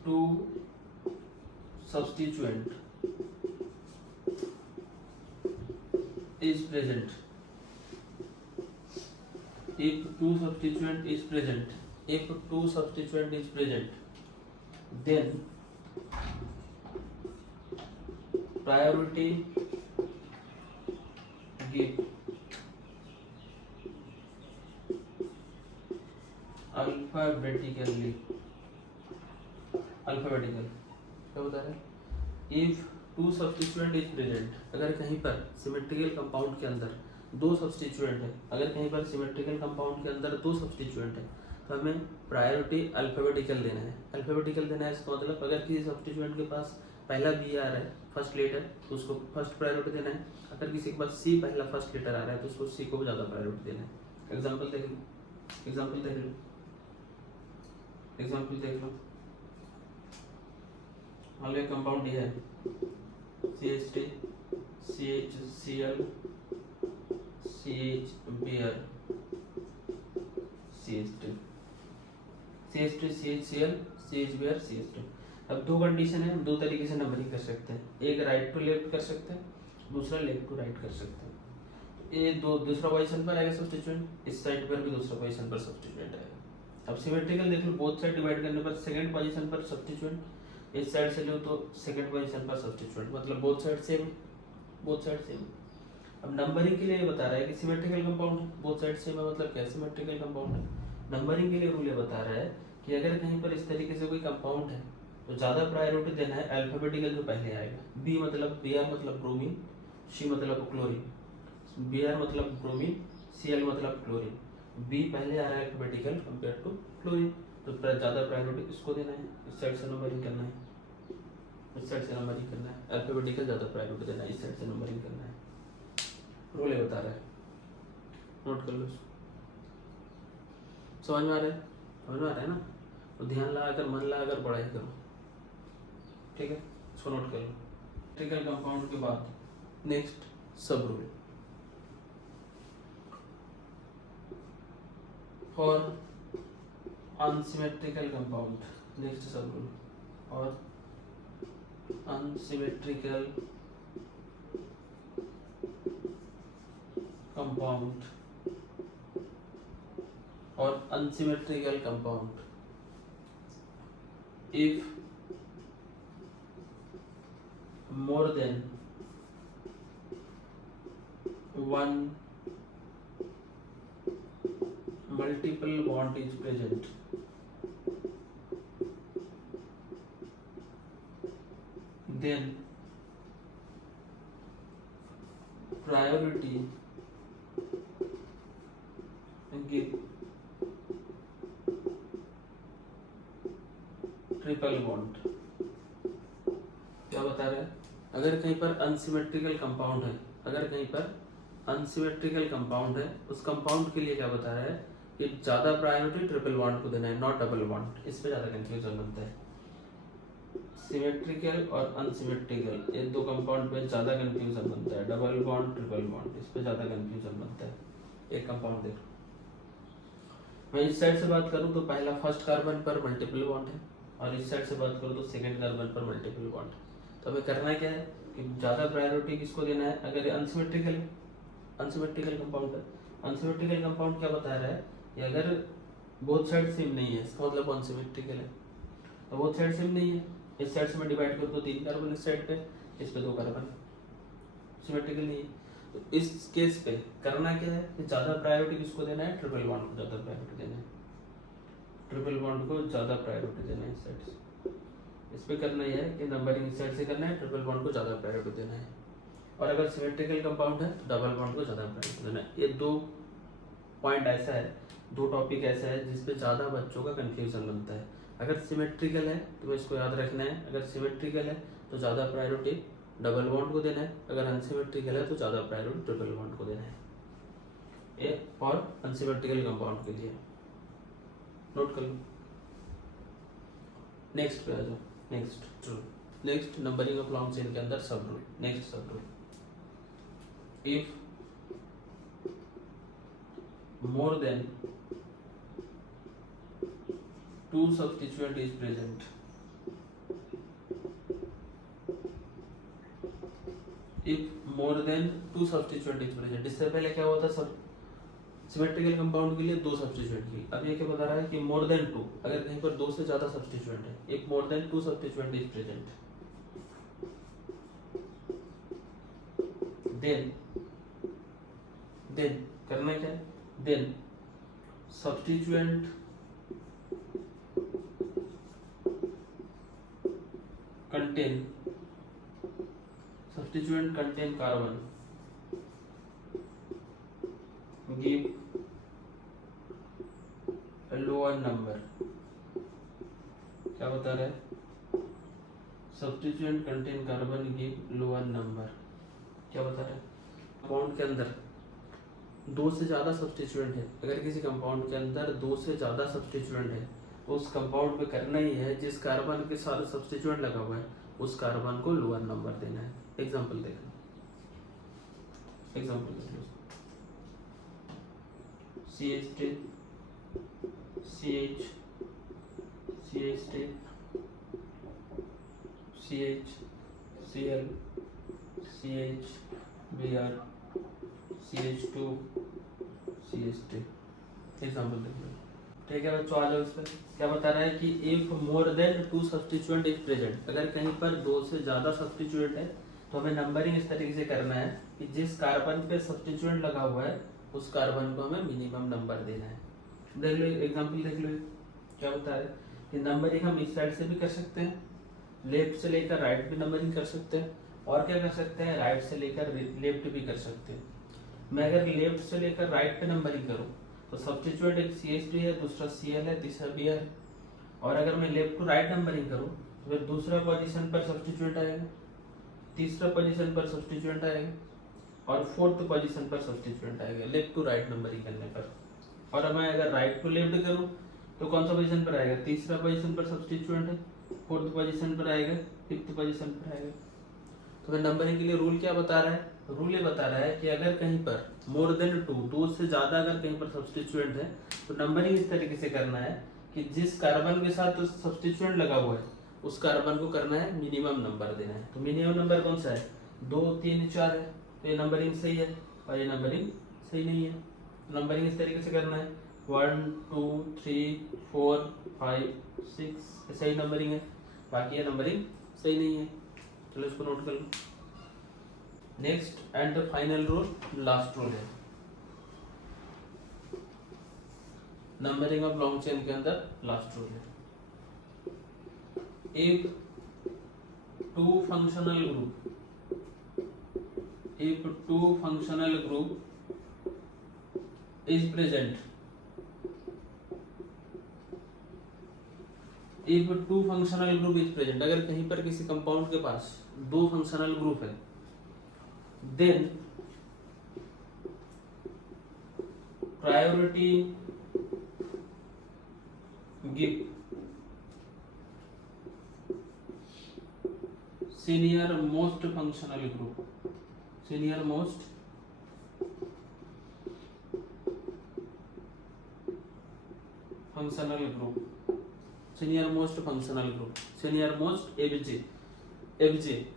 two substituent is present, if two substituent is present, then priority give alphabetically, क्या बता रहे हैं? If two substituent is present, अगर कहीं पर सिमेट्रिकल कंपाउंड के अंदर 2 सब्स्टिट्यूएंट है, तो हमें प्रायोरिटी अल्फाबेटिकल देना है। इसका मतलब अगर किसी सब्स्टिट्यूएंट के पास पहला बी आ रहा है, फर्स्ट लेटर, तो उसको फर्स्ट प्रायोरिटी देना है। अगर किसी के पास सी पहला फर्स्ट लेटर आ रहा है तो उसको सी को ज़्यादा प्रायोरिटी देना है। एग्जाम्पल देख लो। मान लो कंपाउंड ये है CH3 CHCl CHBr CH3 CHCl CHBr CH2। अब 2 कंडीशन है, हम 2 तरीके से नंबरिंग कर सकते हैं, एक राइट टू लेफ्ट कर सकते हैं, दूसरा लेफ्ट टू राइट कर सकते हैं। ये दूसरा पोजीशन पर आएगा सब्स्टिट्यूएंट, इस साइड पर भी दूसरा पोजीशन पर सब्स्टिट्यूएंट आएगा। अब सिमेट्रिकल देख लो, बोथ साइड डिवाइड करने पर सेकंड पोजीशन पर सब्स्टिट्यूएंट, इस साइड से लो तो सेकंड पोजीशन पर सब्स्टिट्यूएंट, मतलब बोथ साइड सेम। अब नंबरिंग के लिए ये बता रहा है कि symmetrical compound both side same है, मतलब क्या सिमेट्रिकल कंपाउंड है। नंबरिंग के लिए रूल ये बता रहा है कि अगर कहीं पर इस तरीके से कोई कंपाउंड है तो ज्यादा प्रायोरिटी देना है अल्फाबेटिकल जो पहले आएगा। बी मतलब Br मतलब ब्रोमीन, सी मतलब क्लोरीन, Br मतलब ब्रोमीन, Cl मतलब क्लोरीन, बी पहले आ रहा है अल्फाबेटिकल कंपेयर टू क्लोरीन, तो ज्यादा प्रायोरिटी इसको देना है, इस साइड से नंबरिंग करना है, अल्फाबेटिकल ज्यादा प्रायोरिटी देना है, इस साइड से नंबरिंग करना है। रूल बता रहा है, नोट कर लो इसको। समझ में आ रहा है ना? तो ध्यान लगाकर मन लगाकर पढ़ाई करो, ठीक है? इसको नोट कर लो। सिमेट्रिकल कंपाउंड के बाद नेक्स्ट सब rule for unsymmetrical compound, next सब रूल और अनसिमेट्रिकल कंपाउंड और unsymmetrical compound if more than one multiple bond is present, then priority give triple bond. क्या बता रहे हैं? अगर कहीं पर अनसिमेट्रिकल कंपाउंड है, अगर कहीं पर अनसिमेट्रिकल कंपाउंड है, उस कंपाउंड के लिए क्या बता रहा है कि ज्यादा प्रायोरिटी ट्रिपल बॉन्ड को देना है, नॉट डबल बॉन्ड। इस पे ज्यादा कंफ्यूजन बनता है। सिमेट्रिकल और अनसिमेट्रिकल ये दो कंपाउंड पे ज्यादा कंफ्यूजन बनता है। डबल बॉन्ड ट्रिपल बॉन्ड इस पे ज्यादा कंफ्यूजन बनता है। एक कंपाउंड देखो, मैं इस साइड से बात करूं तो पहला फर्स्ट कार्बन पर मल्टीपल बॉन्ड है, और इस साइड से बात करूं तो सेकंड कार्बन पर मल्टीपल बॉन्ड है। तो हमें करना क्या है कि ज़्यादा प्रायोरिटी किसको देना है? अगर अनसिमेट्रिकल है, अनसिमेट्रिकल कंपाउंड है, अनसिमेट्रिकल कंपाउंड क्या बता रहा है कि अगर बोथ साइड सेम नहीं है, इसका मतलब अनसिमेट्रिकल है। तो बोथ साइड सेम नहीं है, इस साइड से मैं डिवाइड करूँ तो 3 कार्बन इस साइड पे, इस पे 2 कार्बन, सिमेट्रिकल नहीं है। तो इस केस पे करना क्या है कि ज़्यादा प्रायोरिटी किसको देना है? ट्रिपल बॉन्ड को ज़्यादा प्रायोरिटी देना है, ट्रिपल बॉन्ड को ज़्यादा प्रायोरिटी देना है इस साइड से। इस पे करना यह है कि नंबरिंग इस साइड से करना है, ट्रिपल बॉन्ड को ज़्यादा प्रायोरिटी देना है। और अगर सिमेट्रिकल कंपाउंड है तो डबल बॉन्ड को ज़्यादा प्रायोरिटी देना है। ये 2 पॉइंट ऐसा है, 2 टॉपिक ऐसा है जिस पे ज़्यादा बच्चों का कन्फ्यूजन बनता है। अगर सिमेट्रिकल है तो इसको याद रखना है, अगर सिमेट्रिकल है तो ज़्यादा प्रायोरिटी डबल बॉन्ड को देना है, अगर अनसिमेट्रिकल है तो ज़्यादा प्रायोरिटी ट्रिपल बॉन्ड को देना है। ये और अनसिमेट्रिकल कंपाउंड के लिए नोट कर लो। नेक्स्ट पे आ जाओ। Next rule, next numbering of long chain के अंदर सब रूल। नेक्स्ट सब rule, if more than 2 substituent is present, if more than 2 substituent is present। इससे पहले क्या हुआ था? सब सिमेट्रिकल कंपाउंड के लिए 2 सब्स्टिट्यूएंट की। अब ये क्या बता रहा है कि मोर देन 2, अगर कहीं पर 2 से ज्यादा सब्स्टिट्यूएंट है, if more than 2 substituent is present, then करना क्या है? Then substituent contain carbon give a lower number। क्या बता रहा है? Substituent contain carbon give lower number. क्या बता रहा है? कंपाउंड के अंदर 2 से ज़्यादा सब्स्टिट्यूएंट है, अगर किसी कंपाउंड के अंदर 2 से ज़्यादा सब्स्टिट्यूएंट है तो उस कंपाउंड पे करना ही है जिस कार्बन के साथ सब्स्टिट्यूएंट लगा हुआ है उस कार्बन को लोअर नंबर देना है। एग्जांपल देखो, एग्जांपल देख लो। CH3 CH CH3 CH Cl CH Br CH2 CH3। Example देख लो। ठीक है बच्चों, आ जाओ इस पर। क्या बता रहा है कि if more than 2 substituent is present, अगर कहीं पर 2 से ज्यादा सब्स्टिट्यूएंट है तो हमें नंबरिंग इस तरीके से करना है कि जिस कार्बन पे सब्स्टिट्यूएंट लगा हुआ है उस कार्बन को हमें मिनिमम नंबर देना है। देख लो एग्जांपल देख लो। क्या बता रहा है कि नंबरिंग हम इस साइड से भी कर सकते हैं, लेफ्ट से लेकर राइट भी नंबरिंग कर सकते हैं, और क्या कर सकते हैं? राइट से लेकर लेफ्ट भी कर सकते हैं। मैं अगर लेफ्ट से लेकर राइट पे नंबरिंग करूँ तो सब्स्टिट्यूएंट एक CH3 है, दूसरा Cl है, तीसरा Br है। और अगर मैं लेफ्ट टू राइट नंबरिंग करूँ तो फिर दूसरा पोजीशन पर सब्स्टिट्यूएंट आएगा, तीसरा पोजीशन पर सब्स्टिट्यूएंट आएगा, और फोर्थ पोजीशन पर सब्स्टिट्यूएंट आएगा लेफ्ट टू राइट नंबरिंग करने पर। और मैं अगर राइट टू लेफ्ट करूँ तो कौन सा पोजीशन पर आएगा? तीसरा पोजीशन पर सब्स्टिट्यूएंट है, फोर्थ पोजीशन पर आएगा, फिफ्थ पोजीशन पर आएगा। तो फिर नंबरिंग के लिए रूल क्या बता रहा है? रूल ये बता रहा है कि अगर कहीं पर मोर देन 2 से ज्यादा अगर कहीं पर सब्स्टिट्यूएंट है तो नंबरिंग इस तरीके से करना है कि जिस कार्बन के साथ सब्स्टिट्यूएंट लगा हुआ है उस कार्बन को करना है मिनिमम नंबर देना है। तो मिनिमम नंबर कौन सा है? 2 3 4 है, तो ये नंबरिंग सही है और ये नंबरिंग सही नहीं है। नंबरिंग इस तरीके से करना है 1 2 3 4 5 6 सही नंबरिंग है, बाकी ये नंबरिंग सही नहीं है। चलो इसको नोट कर लो। Next and the final rule, last rule है नंबरिंग ऑफ लॉन्ग चेन के अंदर लास्ट रूल है। if two functional group is present, अगर कहीं पर किसी कंपाउंड के पास दो फंक्शनल ग्रुप है, then priority give senior most functional group, senior most functional group, senior most functional group, senior most FJ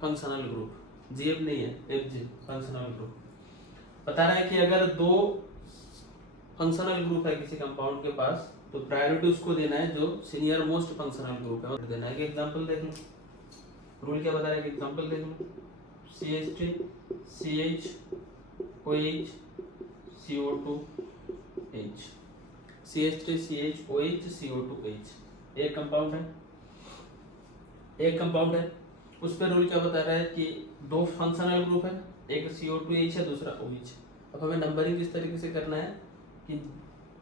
functional group, GF नहीं है, FJ functional group। बता रहा है कि अगर दो फंक्शनल ग्रुप है किसी कंपाउंड के पास तो प्रायोरिटी उसको देना है जो सीनियर मोस्ट फंक्शनल ग्रुप है देना है। एग्जांपल देख लो, रूल क्या बता रहा है कि एग्जांपल देख लो, CH3 CH OH CO2H, CH3 CH OH CO2H एक कंपाउंड है, उस पर रूल क्या बता रहा है कि दो फंक्शनल ग्रुप है, एक CO2H है दूसरा OH। अब हमें नंबरिंग किस तरीके से करना है कि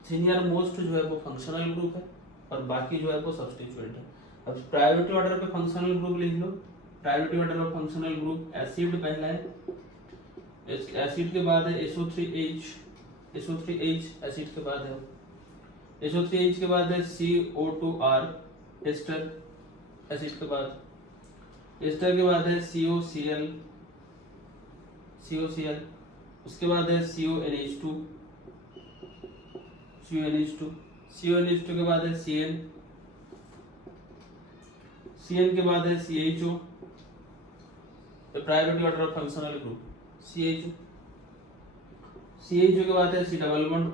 सीनियर मोस्ट जो है वो फंक्शनल ग्रुप है और बाकी जो है वो सब्स्टिट्यूएंट है। अब प्रायोरिटी ऑर्डर पे फंक्शनल ग्रुप लिख लो। Priority order of functional group, acid पहला है, एसिड के बाद है SO3H एसिड के बाद है, SO3H के बाद है CO2R एस्टर एसिड के बाद, एस्टर के बाद है COCl, उसके बाद है CONH2 के बाद है CN के बाद है CHO। Priority order of functional group CHO के बाद है C डबल बॉन्ड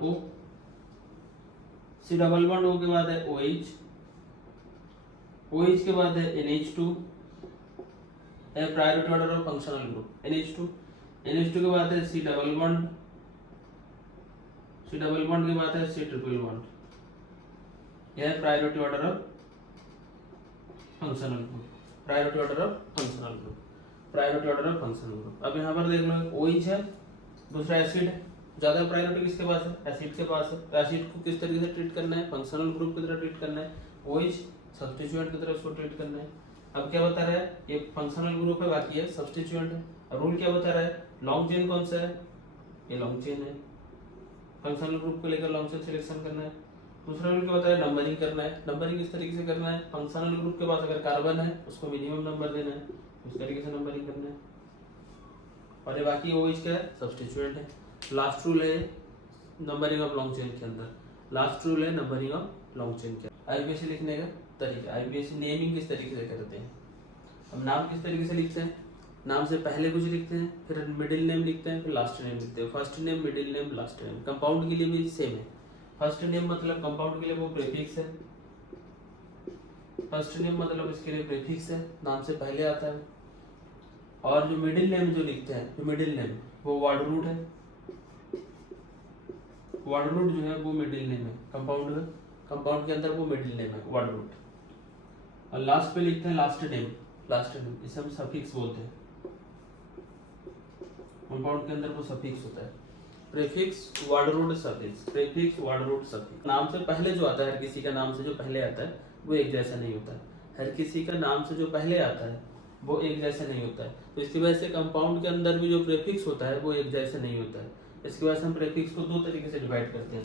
O के बाद है OH के बाद है NH2। Priority order of functional group NH2 के बाद है C डबल बॉन्ड के बाद है C ट्रिपल बॉन्ड। यह है priority order of functional group, priority order of functional group. अब यहाँ पर देख लो OH है, दूसरा एसिड है, ज्यादा प्रायोरिटी किसके पास है, एसिड के पास है। तो एसिड को किस तरीके से ट्रीट करना है, फंक्शनल ग्रुप की तरह ट्रीट करना है, OH सब्स्टिट्यूएंट की तरह उसको ट्रीट करना है। अब क्या बता रहा है, ये फंक्शनल ग्रुप है बाकी है सब्स्टिट्यूएंट है। और रूल क्या बता रहा है, लॉन्ग चेन कौन सा है, ये लॉन्ग चेन है, फंक्शनल ग्रुप को लेकर लॉन्ग चेन सिलेक्शन करना है। दूसरा रूल क्या बता रहा है, नंबरिंग करना है। नंबरिंग इस तरीके से करना है, फंक्शनल ग्रुप के पास अगर कार्बन है उसको मिनिमम नंबर देना है, इस तरीके से नंबरिंग करना है। और ये बाकी OH क्या है, सब्स्टिट्यूएंट है। लास्ट रूल है नंबरिंग ऑफ लॉन्ग चेन के अंदर, लास्ट रूल है नंबरिंग ऑफ लॉन्ग चेन के अंदर। IUPAC लिखने का तरीका, IUPAC नेमिंग किस तरीके से करते हैं। अब नाम किस तरीके से लिखते हैं, नाम से पहले कुछ लिखते हैं, फिर मिडिल नेम लिखते हैं, फिर लास्ट नेम लिखते हैं। First name, middle name, last name. Compound के लिए भी सेम है। फर्स्ट नेम मतलब कंपाउंड के लिए वो प्रीफिक्स है, फर्स्ट नेम मतलब इसके लिए प्रीफिक्स है, नाम से पहले आता है। और जो मिडिल नेम जो लिखते हैं, जो मिडिल नेम वो वर्ड रूट है, वर्ड रूट जो है वो मिडिल नेम है कंपाउंड में, कंपाउंड के अंदर वो मिडिल नेम है वर्ड रूट। और लास्ट पे लिखते हैं लास्ट नेम, इसे हम सफिक्स बोलते हैं। कंपाउंड के अंदर वो सफिक्स होता है, prefix word root suffix, prefix word root suffix. नाम से पहले जो आता है, हर किसी का नाम से जो पहले आता है वो एक जैसा नहीं होता है, हर किसी का नाम से जो पहले आता है वो एक जैसा नहीं होता है। तो इसकी वजह से कंपाउंड के अंदर भी जो प्रीफिक्स होता है वो एक जैसा नहीं होता है। इसकी वजह से हम प्रीफिक्स को दो तरीके से डिवाइड करते हैं,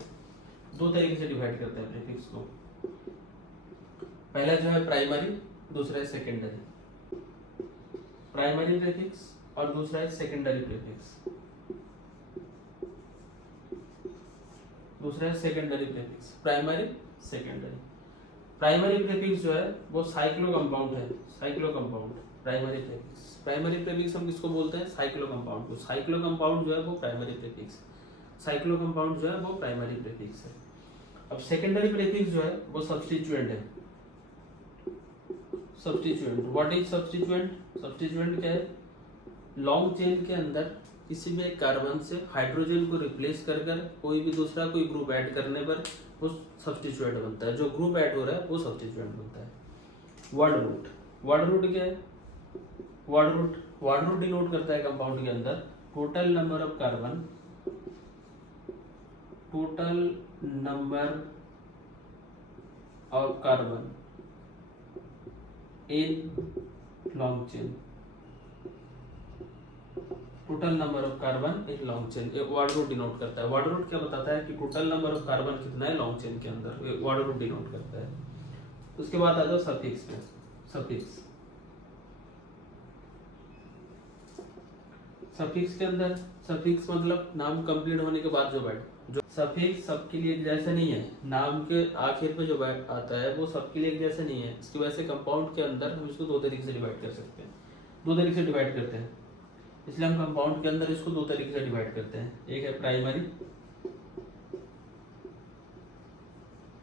प्रीफिक्स को। पहला जो है प्राइमरी, दूसरा है सेकेंडरी। प्राइमरी प्रीफिक्स और दूसरा है सेकेंडरी प्रीफिक्स। दूसरा है secondary prefix, primary secondary. Primary prefix जो है वो साइक्लो कंपाउंड है, cyclo compound primary prefix. Primary prefix हम किसको बोलते हैं, साइक्लो कंपाउंड को। साइक्लो कंपाउंड जो है वो प्राइमरी प्रीफिक्स। साइक्लो कंपाउंड जो है वो प्राइमरी प्रीफिक्स है। अब सेकेंडरी प्रीफिक्स जो है वो सब्स्टिट्यूएंट है। Substituent, what is substituent? Substituent क्या है? लॉन्ग चेन के अंदर किसी भी एक कार्बन से हाइड्रोजन को रिप्लेस कर कोई भी दूसरा कोई ग्रुप ऐड करने पर वो सब्स्टिट्यूएंट बनता है। जो ग्रुप ऐड हो रहा है वो सब्स्टिट्यूएंट बनता है। वर्ड रूट, वर्ड रूट क्या है? वर्ड रूट डिनोट करता है कंपाउंड के अंदर total number of carbon, total number of carbon in long chain, total number of carbon in long chain. Word root denote करता है। वर्ड रूट क्या बताता है कि टोटल नंबर ऑफ कार्बन कितना है लॉन्ग चेन के अंदर, वर्ड रूट डिनोट करता है। उसके बाद आ जाओ सफिक्स पे। सफिक्स, सफिक्स के अंदर, सफिक्स मतलब नाम कंप्लीट होने के बाद जो बैठ, जो सफिक्स सबके लिए एक जैसा नहीं है। नाम के आखिर पे जो बैठ आता है वो सबके लिए एक जैसा नहीं है। इसकी वजह से कंपाउंड के अंदर हम इसको दो तरीके से डिवाइड कर सकते हैं, दो तरीके से डिवाइड करते हैं। इसलिए हम कंपाउंड के अंदर इसको दो तरीके से डिवाइड करते हैं। एक है प्राइमरी,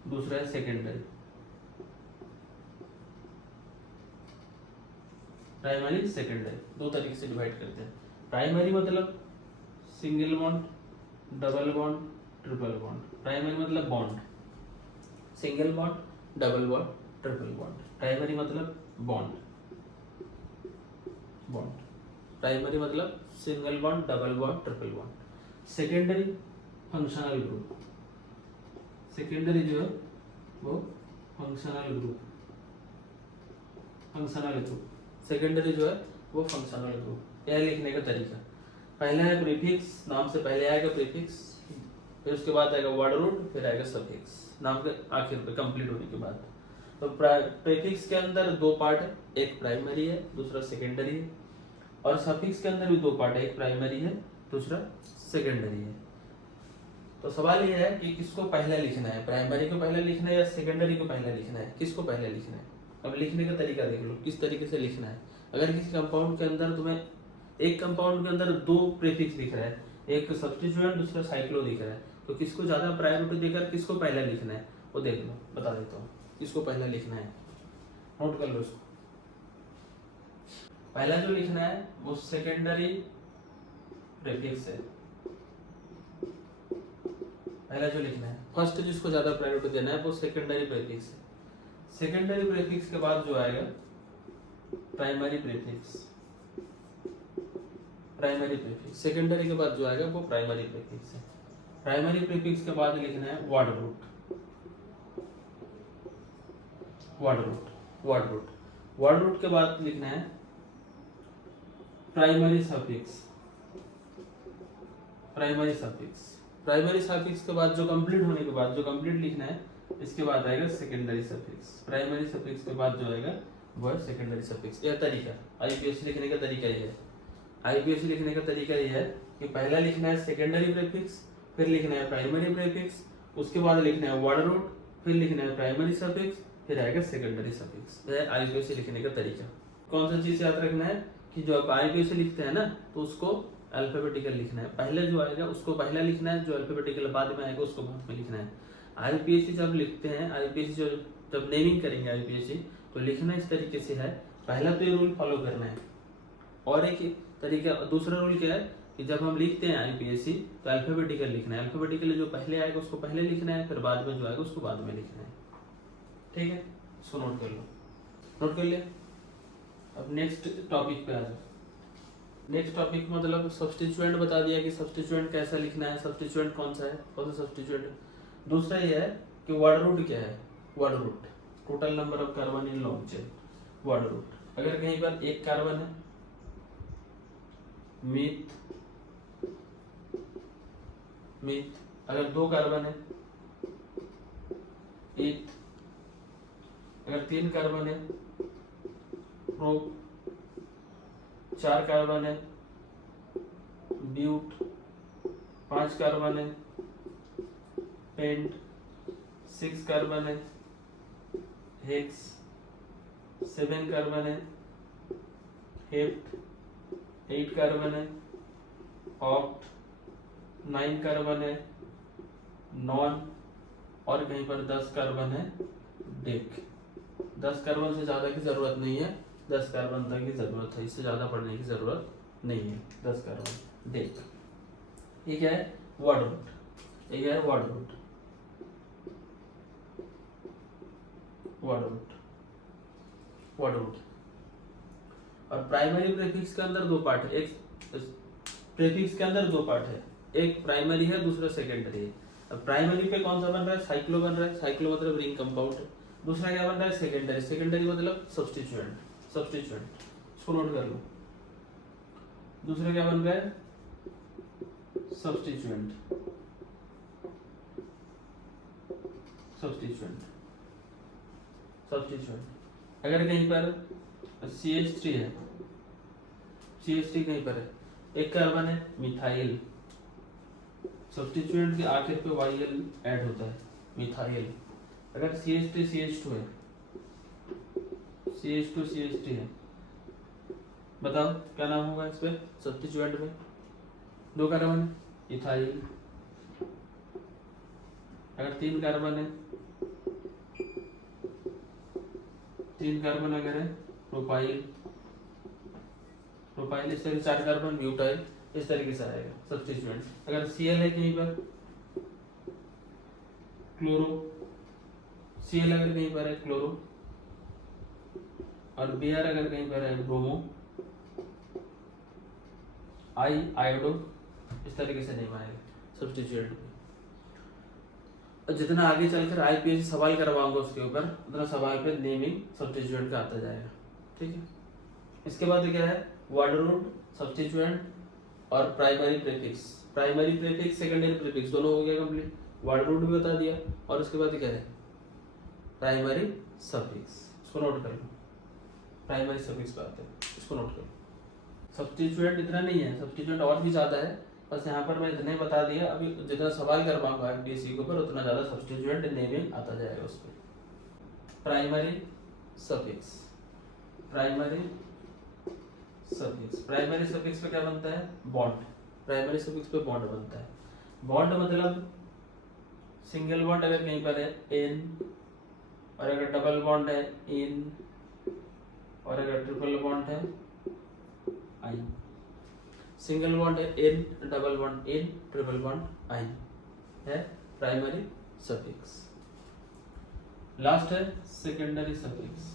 दूसरा है सेकेंडरी। प्राइमरी सेकेंडरी दो तरीके से डिवाइड करते हैं। प्राइमरी मतलब single bond, double bond, triple bond. Primary मतलब bond, single bond, double bond, triple bond. Primary मतलब बॉन्ड, बॉन्ड। प्राइमरी मतलब single bond, double bond, triple bond. Secondary functional group, secondary जो है वो functional group, functional group. Secondary जो है वो functional group. यह लिखने का तरीका, पहला है प्रीफिक्स, नाम से पहले आएगा प्रीफिक्स, फिर उसके बाद आएगा वर्ड रूट, फिर आएगा सफिक्स नाम के आखिर पे कंप्लीट होने के बाद। तो प्रीफिक्स के अंदर दो पार्ट है, एक प्राइमरी है, दूसरा सेकेंडरी है। और सफिक्स के अंदर भी दो पार्ट है, एक प्राइमरी है, दूसरा सेकेंडरी है। तो सवाल यह है कि किसको पहले लिखना है, प्राइमरी को पहले लिखना है या सेकेंडरी को पहले लिखना है? किसको पहले लिखना है? अब लिखने का तरीका देख लो किस तरीके से लिखना है। अगर किसी कंपाउंड के अंदर तुम्हें एक कंपाउंड के अंदर दो प्रीफिक्स दिख रहा है, एक सब्स्टिट्यूएंट दूसरा साइक्लो दिख रहा है, तो किसको ज्यादा प्रायोरिटी देकर किसको पहले लिखना है वो देख लो, बता देता हूँ किसको पहले लिखना है। नोट कर लो इसको। पहला जो लिखना है वो सेकेंडरी प्रीफिक्स है। पहला जो लिखना है, फर्स्ट जिसको ज्यादा प्रायोरिटी देना है वो सेकेंडरी प्रीफिक्स है। सेकेंडरी प्रीफिक्स के बाद जो आएगा primary prefix, primary prefix. Secondary के बाद जो आएगा वो प्राइमरी प्रीफिक्स है। प्राइमरी प्रीफिक्स के बाद लिखना है word root, word root, word root. Word root के बाद लिखना है primary suffix, primary suffix. Primary suffix के बाद जो कंप्लीट होने के बाद जो कंप्लीट लिखना है, इसके बाद आएगा सेकेंडरी सफिक्स। प्राइमरी सफिक्स के बाद जो आएगा वो है सेकेंडरी सफिक्स। यह तरीका आईपीएससी लिखने का तरीका ये है। आईपीएससी लिखने का तरीका ये है कि पहला लिखना है सेकेंडरी प्रीफिक्स, फिर लिखना है प्राइमरी प्रीफिक्स, उसके बाद लिखना है वर्ड रूट, फिर लिखना है प्राइमरी सफिक्स, फिर आएगा सेकेंडरी सफिक्स। यह आईपीएससी लिखने का तरीका। कौन सा चीज याद रखना है कि जो आप आईपीएससी लिखते हैं ना तो उसको अल्फाबेटिकल लिखना है। पहले जो आएगा उसको पहला लिखना है, जो अल्फाबेटिकल बाद में आएगा उसको बाद में लिखना है। आईपीएससी जब लिखते हैं, आईपीएससी जब नेमिंग करेंगे आईपीएससी तो लिखना इस तरीके से है। पहला तो ये रूल फॉलो करना है, और एक तरीका दूसरा रूल क्या है कि जब हम लिखते हैं आईपीएससी तो अल्फाबेटिकल लिखना है। अल्फाबेटिकल जो पहले आएगा उसको पहले लिखना है, फिर बाद में जो आएगा उसको बाद में लिखना है। ठीक है, इसको नोट कर लो, नोट कर लिया। अब नेक्स्ट टॉपिक पे आ जाओ। नेक्स्ट टॉपिक मतलब सब्स्टिट्यूएंट बता दिया कि सब्स्टिट्यूएंट कैसा लिखना है, सब्स्टिट्यूएंट कौन सा है, कौन सा सब्स्टिट्यूएंट है। दूसरा ये है कि वर्ड रूट क्या है। Word root total number of carbon in long chain. Word root अगर कहीं पर एक कार्बन है, मीथ, मीथ। अगर दो कार्बन है, ईथ। अगर तीन कार्बन है, प्रोप। चार कार्बन है, ब्यूट। पांच कार्बन है, पेंट। सिक्स कार्बन है, हेक्स। सेवन कार्बन है, हेप्ट। एट कार्बन है, ऑक्ट। 9 कार्बन है नॉन, और कहीं पर 10 कार्बन है डेक। 10 कार्बन से ज्यादा की जरूरत नहीं है, 10 कार्बन तक की जरूरत है, इससे ज्यादा पढ़ने की जरूरत नहीं है। 10 कार्बन डेक। ये क्या है? Word root. ये क्या है? Word root. Word root, word root. और प्राइमरी प्रीफिक्स के अंदर दो पार्ट है। एक प्रीफिक्स के अंदर दो पार्ट है, एक प्राइमरी है, दूसरा सेकेंडरी है। अब प्राइमरी पे कौन सा बन रहा है? साइक्लो बन रहा है, साइक्लो मतलब रिंग कंपाउंड है। दूसरा क्या बन रहा है? सेकेंडरी। सेकेंडरी मतलब सब्स्टिट्यूएंट, सब्स्टिट्यूएंट, इसको नोट कर लो। दूसरा क्या बन रहा है? Substituent, substituent, substituent. अगर कहीं पर CH3 है, CH3 कहीं पर है, एक कार्बन है मिथाइल, सब्स्टिट्यूएंट के आखिर पे YL ऐड होता है, मिथाइल। अगर CH3 CH2 है, CH2 CH3 है, बताओ क्या नाम होगा इस पे? सब्स्टिट्यूएंट में दो कार्बन इथाइल। अगर 3 कार्बन है, 3 कार्बन अगर है प्रोपाइल, प्रोपाइल। इस तरह 4 कार्बन ब्यूटाइल, इस तरीके से आएगा सब्स्टिट्यूएंट। अगर Cl है कहीं पर क्लोरो, Cl अगर कहीं पर है क्लोरो, और Br अगर कहीं पर है ब्रोमो, आयोडो, इस तरीके से नहीं आएगा सब्स्टिट्यूएंट। जितना आगे चलकर IPSC सवाल करवाऊंगा उसके ऊपर, उतना सवाल पे नेमिंग सब्स्टिट्यूएंट का आता जाएगा, ठीक है। इसके बाद क्या है? वर्ड रूट, सब्स्टिट्यूएंट और primary prefix. Primary prefix, secondary prefix दोनों हो गया कंप्लीट। वर्ड रूट भी बता दिया, और उसके बाद क्या है? Primary suffix. इसको नोट कर लो, प्राइमरी सफिक्स पे आते हैं, इसको नोट कर लो। सब्स्टिट्यूएंट इतना नहीं है, सब्स्टिट्यूएंट और भी ज्यादा है, बस यहाँ पर मैं इतने बता दिया। अभी जितना सवाल कर पाऊंगा IPSC के ऊपर, उतना ज्यादा सब्स्टिट्यूएंट नेमिंग आता जाएगा उस पर। Primary suffix, primary suffix. Primary suffix पे क्या बनता है? बॉन्ड। प्राइमरी सफिक्स पे बॉन्ड बनता है। बॉन्ड मतलब सिंगल बॉन्ड अगर कहीं पर है N, और अगर डबल बॉन्ड है इन, और अगर ट्रिपल बॉन्ड है I। सिंगल बॉन्ड है N, double bond N, triple bond I है प्राइमरी सफिक्स। लास्ट है secondary suffix.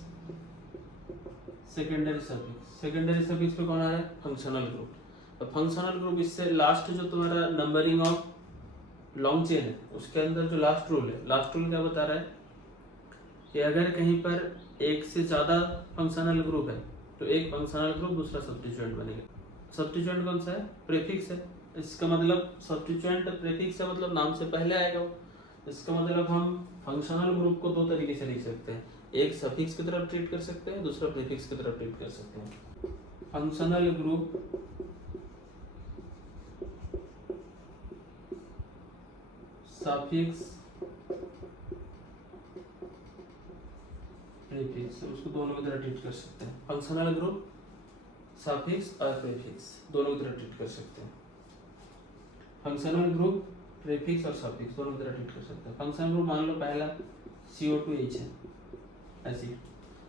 Secondary suffix, secondary suffix पे कौन आ रहा है? Functional group. तो फंक्शनल ग्रुप, इससे लास्ट जो तुम्हारा नंबरिंग ऑफ लॉन्ग चेन है, उसके अंदर जो लास्ट रूल है, लास्ट रूल क्या बता रहा है कि अगर कहीं पर एक से ज्यादा फंक्शनल ग्रुप है, तो एक फंक्शनल ग्रुप दूसरा सब्स्टिट्यूएंट बनेगा। सब्स्टिट्यूएंट कौन सा है? प्रीफिक्स है। इसका मतलब सब्स्टिट्यूएंट प्रीफिक्स है, मतलब नाम से पहले आएगा वो। इसका मतलब हम फंक्शनल ग्रुप को दो तरीके से लिख सकते हैं, एक सफिक्स की तरफ ट्रीट कर सकते हैं, दूसरा प्रीफिक्स की तरफ ट्रीट कर सकते हैं। फंक्शनल ग्रुप सफिक्स प्रीफिक्स, उसको दोनों की तरह ट्रीट कर सकते हैं। फंक्शनल ग्रुप सफिक्स और प्रीफिक्स दोनों की तरह ट्रीट कर सकते हैं। फंक्शनल ग्रुप प्रीफिक्स और सफिक्स दोनों की तरह ट्रीट कर सकते हैं। फंक्शनल ग्रुप मान लो पहला CO2H है एसिड,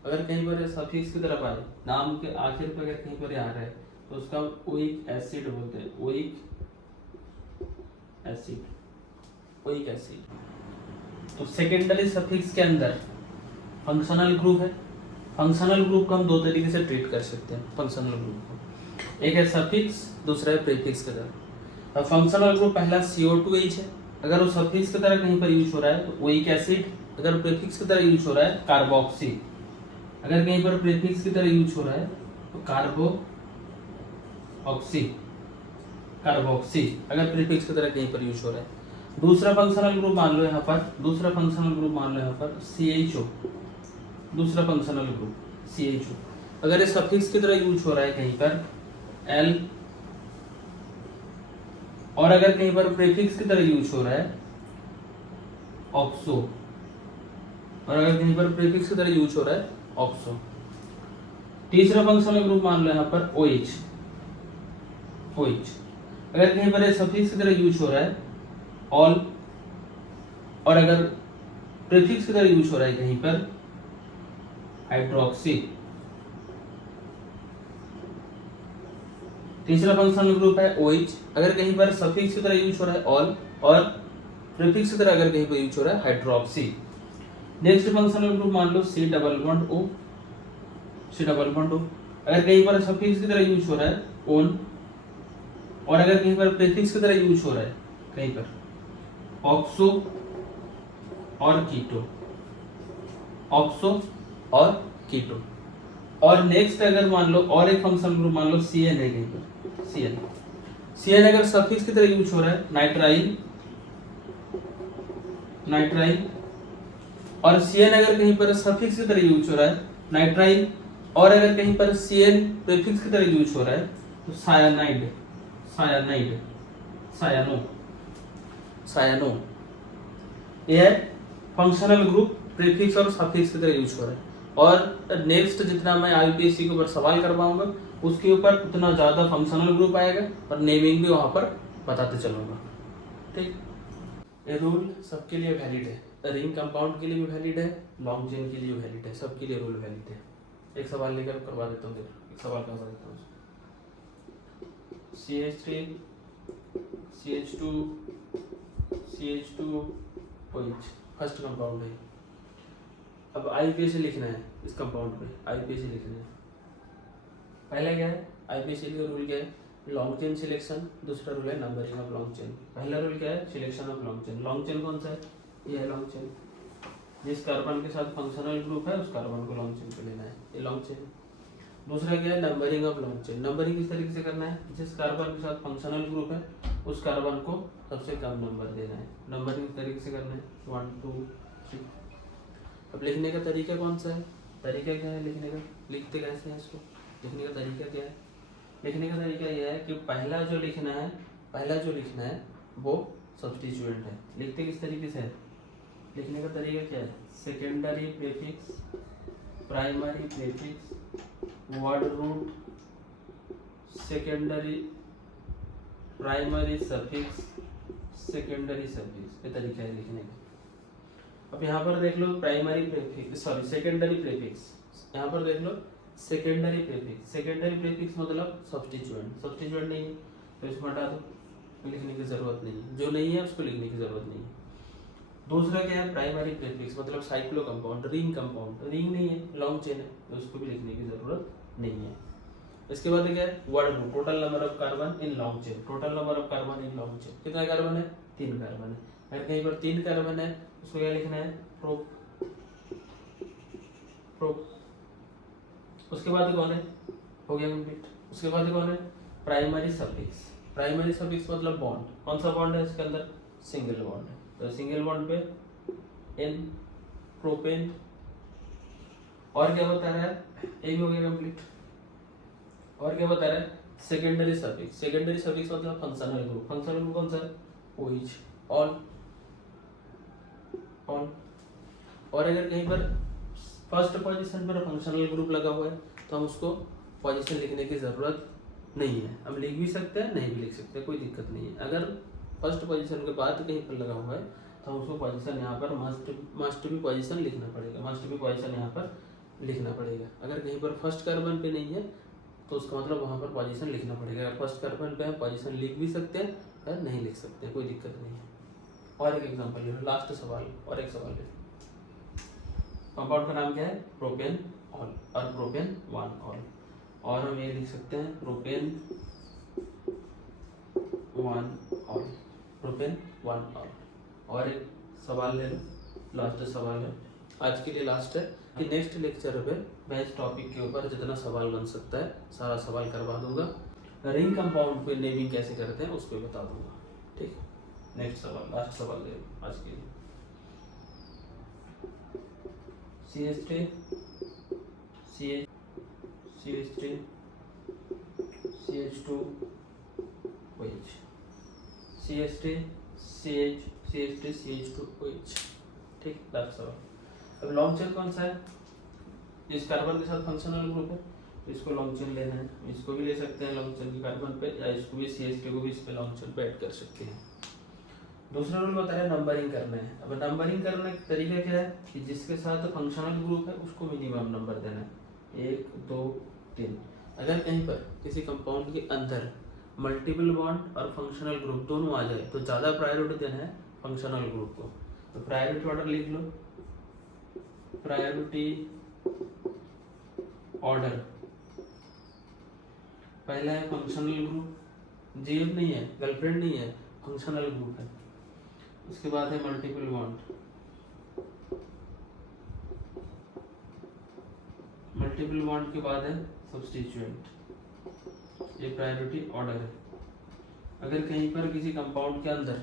अगर कहीं पर सफिक्स की तरफ आए, नाम के आखिर पर अगर कहीं पर आ रहा है, तो उसका ओइक एसिड बोलते हैं, ओइक एसिड, ओइक एसिड। तो सेकेंडरी सफिक्स के अंदर फंक्शनल ग्रुप है। फंक्शनल ग्रुप को हम दो तरीके से ट्रीट कर सकते हैं। फंक्शनल ग्रुप को एक है सफिक्स, दूसरा है प्रीफिक्स की तरह। अब फंक्शनल ग्रुप पहला CO2H है, अगर वो सफिक्स की तरह कहीं पर यूज हो रहा है तो ओइक एसिड, अगर प्रीफिक्स की तरह यूज हो रहा है कार्बोक्सी, अगर कहीं पर प्रीफिक्स की तरह यूज हो रहा है तो कार्बोक्सी, कार्बोक्सी अगर प्रीफिक्स की तरह कहीं पर यूज हो रहा है। दूसरा फंक्शनल ग्रुप मान लो यहाँ पर, दूसरा फंक्शनल ग्रुप मान लो यहाँ पर CHO, दूसरा फंक्शनल ग्रुप CHO, अगर ये सफिक्स की तरह यूज हो रहा है कहीं पर L, और अगर कहीं पर प्रीफिक्स की तरह यूज हो रहा है ऑक्सो, और अगर कहीं पर प्रीफिक्स की तरह यूज हो रहा है ऑक्सो। तीसरा फंक्शनल ग्रुप मान लो यहाँ पर OH, OH अगर कहीं पर सफिक्स की तरह यूज हो रहा है ऑल, और अगर प्रीफिक्स की तरह यूज हो रहा है कहीं पर हाइड्रोक्सी। तीसरा फंक्शनल ग्रुप है OH, अगर कहीं पर सफिक्स की तरह यूज हो रहा है ऑल, और प्रीफिक्स की तरह अगर कहीं पर यूज हो रहा है हाइड्रोक्सी। नेक्स्ट फंक्शनल ग्रुप मान लो C double bond O, C double bond O, अगर कहीं पर सफिक्स की तरह यूज हो रहा है ओन, और अगर कहीं पर प्रीफिक्स की तरह यूज हो रहा है कहीं पर ऑक्सो और कीटो, ऑक्सो और कीटो। और नेक्स्ट अगर मान लो और एक फंक्शनल ग्रुप मान लो CN है कहीं पर, CN अगर सफिक्स की तरह यूज हो रहा है नाइट्राइल, नाइट्राइल, और CN अगर कहीं पर सफिक्स की तरह यूज हो रहा है नाइट्राइल, और अगर कहीं पर CN प्रीफिक्स की तरह यूज हो रहा है तो सायानाइड, सायानाइड, सायानो, सायानो। ये है फंक्शनल ग्रुप प्रीफिक्स और सफिक्स की तरह यूज हो रहा है। और नेक्स्ट जितना मैं IUPAC के ऊपर सवाल करवाऊंगा उसके ऊपर उतना ज्यादा फंक्शनल ग्रुप आएगा और नेमिंग भी वहां पर बताते चलूंगा। ठीक, ये रूल सबके लिए वैलिड है, रिंग कंपाउंड के लिए भी वैलिड है, लॉन्ग चेन के लिए भी वैलिड है, सबके लिए रूल वैलिड है। एक सवाल लेकर करवा देता हूँ, एक सवाल करवा देता हूँ। CH3 CH2 CH2 OH first compound है। अब IUPAC लिखना है इस कंपाउंड पे, IUPAC लिखना है। पहला क्या है IUPAC का रूल क्या है, लॉन्ग चेन सिलेक्शन, दूसरा रूल है नंबरिंग ऑफ लॉन्ग चेन। पहला रूल क्या है, selection of long chain. Long chain कौन सा है, ये है लॉन्ग चेन, जिस कार्बन के साथ फंक्शनल ग्रुप है उस कार्बन को लॉन्ग चेन पे लेना है, ये लॉन्ग चेन। दूसरा क्या है, numbering of long chain. Numbering किस तरीके से करना है, जिस कार्बन के साथ फंक्शनल ग्रुप है उस कार्बन को सबसे कम नंबर देना है। नंबरिंग किस तरीके से करना है, 1 2 3। अब लिखने का तरीका कौन सा है, तरीका क्या है लिखने का, लिखते कैसे हैं इसको, लिखने का तरीका क्या है। लिखने का तरीका यह है कि पहला जो लिखना है वो सब्स्टिट्यूएंट है। लिखते किस तरीके से है, लिखने का तरीका क्या है, secondary prefix, primary prefix, word root, secondary primary suffix, secondary suffix, ये तरीका है लिखने का। अब यहाँ पर देख लो primary prefix, sorry secondary prefix, यहाँ पर देख लो सेकेंडरी प्रीफिक्स। सेकेंडरी प्रीफिक्स मतलब सब्स्टिट्यूएंट, सब्स्टिट्यूएंट नहीं है तो इसको हटा दो, लिखने की जरूरत नहीं है, जो नहीं है उसको लिखने की जरूरत नहीं है। दूसरा क्या है, प्राइमरी प्रीफिक्स मतलब cyclo compound, ring compound, ring नहीं है लॉन्ग चेन है तो उसको भी लिखने की जरूरत नहीं है। इसके बाद क्या है, word root, total number of carbon in long chain, total number of carbon in long chain. कितना कार्बन है, 3 कार्बन है। अगर कहीं पर 3 कार्बन है उसको क्या लिखना है, प्रोप, प्रोप। उसके बाद कौन है, हो गया कंप्लीट। उसके बाद कौन है, प्राइमरी सफिक्स। प्राइमरी सफिक्स मतलब बॉन्ड, कौन सा बॉन्ड है इसके अंदर, सिंगल बॉन्ड है, तो सिंगल बॉन्ड पे एन, प्रोपेन। और क्या बता रहा है, ये भी हो गया कंप्लीट। और क्या बता रहा है, सेकेंडरी सफिक्स। सेकेंडरी सफिक्स मतलब फंक्शनल ग्रुप, फंक्शनल ग्रुप कौन सा है, OH, ऑल, ऑल। और अगर कहीं पर फर्स्ट पोजीशन पर फंक्शनल ग्रुप लगा हुआ है तो हम उसको पोजीशन लिखने की जरूरत नहीं है, हम लिख भी सकते हैं नहीं भी लिख सकते हैं, कोई दिक्कत नहीं है। अगर फर्स्ट पोजीशन के बाद कहीं पर लगा हुआ है तो हम उसको पोजीशन यहाँ पर मस्ट भी पोजीशन लिखना पड़ेगा, मस्ट भी पोजीशन यहाँ पर लिखना पड़ेगा। अगर कहीं पर फर्स्ट कार्बन पे नहीं है तो उसका मतलब वहाँ पर पोजीशन लिखना पड़ेगा। अगर फर्स्ट कार्बन पे हम पोजीशन लिख भी सकते हैं या नहीं लिख सकते हैं, कोई दिक्कत नहीं है। और एक एग्जांपल ले लो, लास्ट सवाल, और एक सवाल ले लो। कंपाउंड का नाम क्या है, प्रोपेन ऑल और प्रोपेन 1 ऑल। और हम ये लिख सकते हैं प्रोपेन 1 ऑल, प्रोपेन 1 ऑल। और एक सवाल ले लो, लास्ट सवाल है आज के लिए, लास्ट है कि नेक्स्ट लेक्चर पे मैं इस टॉपिक के ऊपर जितना सवाल बन सकता है सारा सवाल करवा दूंगा। रिंग कंपाउंड पे नेमिंग कैसे करते हैं उसको बता दूंगा। ठीक, नेक्स्ट सवाल, लास्ट सवाल ले लो आज के लिए। CH3 CH3 CH2 OH, CH3 CH3 CH2 OH। ठीक, लास्ट सवाल। अब लॉन्ग चेन कौन सा है, जिस कार्बन के साथ फंक्शनल ग्रुप है तो इसको लॉन्ग चेन लेना है, इसको भी ले सकते हैं लॉन्ग चेन के कार्बन पे, या इसको भी CH3 को भी इस पे लॉन्ग चेन पे ऐड कर सकते हैं। दूसरा रूल बता रहा है नंबरिंग करना है। अब नंबरिंग करने का तरीका क्या है कि जिसके साथ फंक्शनल ग्रुप है उसको मिनिमम नंबर देना है, 1 2 3। अगर कहीं पर किसी कंपाउंड के अंदर मल्टीपल बॉन्ड और फंक्शनल ग्रुप दोनों आ जाए तो ज़्यादा प्रायोरिटी देना है फंक्शनल ग्रुप को। तो प्रायोरिटी ऑर्डर लिख लो, प्रायोरिटी ऑर्डर पहला है फंक्शनल ग्रुप, जीएफ नहीं है, गर्लफ्रेंड नहीं है, फंक्शनल ग्रुप है। उसके बाद है मल्टीपल बॉन्ड, मल्टीपल बॉन्ड के बाद है सब्स्टिट्यूएंट। ये प्रायोरिटी ऑर्डर है। अगर कहीं पर किसी कंपाउंड के अंदर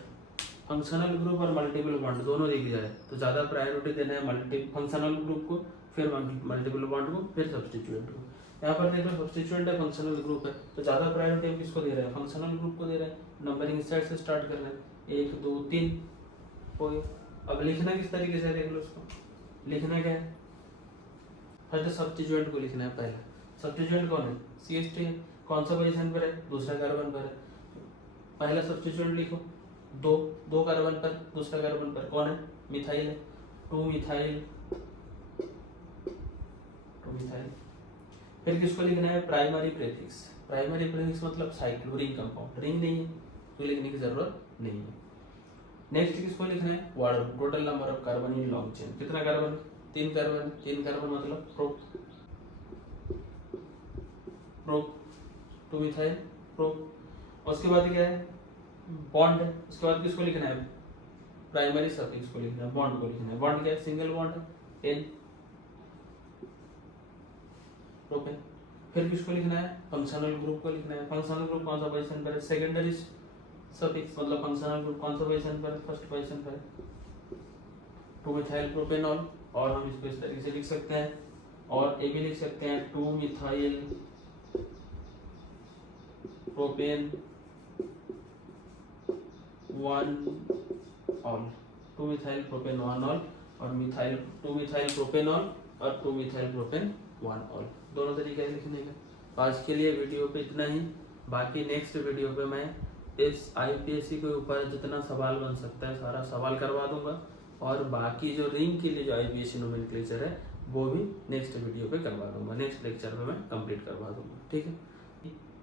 फंक्शनल ग्रुप और मल्टीपल बॉन्ड दोनों दिख जाए तो ज़्यादा प्रायोरिटी देना है फंक्शनल ग्रुप को, फिर मल्टीपल बॉन्ड को, फिर सब्स्टिट्यूएंट को। यहाँ पर देखो सब्स्टिट्यूएंट है, फंक्शनल ग्रुप है, तो ज़्यादा प्रायोरिटी हम किसको दे रहे हैं, फंक्शनल ग्रुप को दे रहे हैं। नंबरिंग इस साइड से स्टार्ट कर रहे हैं, 1 2 3 हो गया। अब लिखना किस तरीके से देख लो, उसको लिखना क्या है, फर्स्ट सब्स्टिट्यूएंट को लिखना है। पहले सब्स्टिट्यूएंट कौन है, CH3 है, कौन सा पोजीशन पर है, दूसरा कार्बन पर है। पहला सब्स्टिट्यूएंट लिखो, दो कार्बन पर, दूसरा कार्बन पर कौन है, मिथाइल है, 2 मिथाइल। फिर किसको लिखना है, प्राइमरी प्रीफिक्स। प्राइमरी प्रीफिक्स मतलब साइक्लो, रिंग कंपाउंड, रिंग नहीं है तो लिखने की जरूरत नहीं है। नेक्स्ट किसको लिखना है, warden, total number of carbon in long chain. कितना कार्बन, 3 कार्बन, 3 कार्बन मतलब प्रोप, 2 मिथाइल प्रोप। उसके बाद क्या है, बॉन्ड है। उसके बाद किसको लिखना है, प्राइमरी सफिक्स को लिखना है, बॉन्ड को लिखना है। बॉन्ड क्या है, सिंगल बॉन्ड है, N प्रोपेन। फिर किसको लिखना है, फंक्शनल ग्रुप को लिखना है। फंक्शनल ग्रुप कौन सा पोजीशन पर है, सेकेंडरी सफिक्स मतलब फंक्शनल ग्रुप कौन सा पोजीशन पर है, फर्स्ट पोजीशन पर है, 2 मिथाइल प्रोपेनॉल। और हम इसको इस तरीके से लिख सकते हैं, और ये भी लिख सकते हैं 2 methyl propane 1 all, 2 methyl propane 1 all, और 2 मिथाइल प्रोपेनॉल और 2 मिथाइल प्रोपेन 1 ऑल, दोनों तरीके लिखने का। आज के लिए वीडियो पे इतना ही। बाकी नेक्स्ट वीडियो पे मैं इस IPSC के ऊपर जितना सवाल बन सकता है सारा सवाल करवा दूंगा, और बाकी जो रिंग के लिए जो IPSC नोमेनक्लेचर है वो भी नेक्स्ट वीडियो पे करवा दूंगा, नेक्स्ट लेक्चर पे मैं कंप्लीट करवा दूंगा। ठीक है,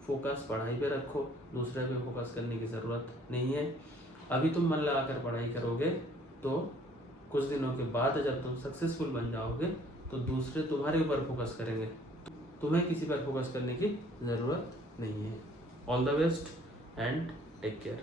फोकस पढ़ाई पे रखो, दूसरे पे फोकस करने की ज़रूरत नहीं है। अभी तुम मन लगाकर पढ़ाई करोगे तो कुछ दिनों के बाद जब तुम सक्सेसफुल बन जाओगे तो दूसरे तुम्हारे ऊपर फोकस करेंगे, तुम्हें किसी पर फोकस करने की ज़रूरत नहीं है। All the best and take care.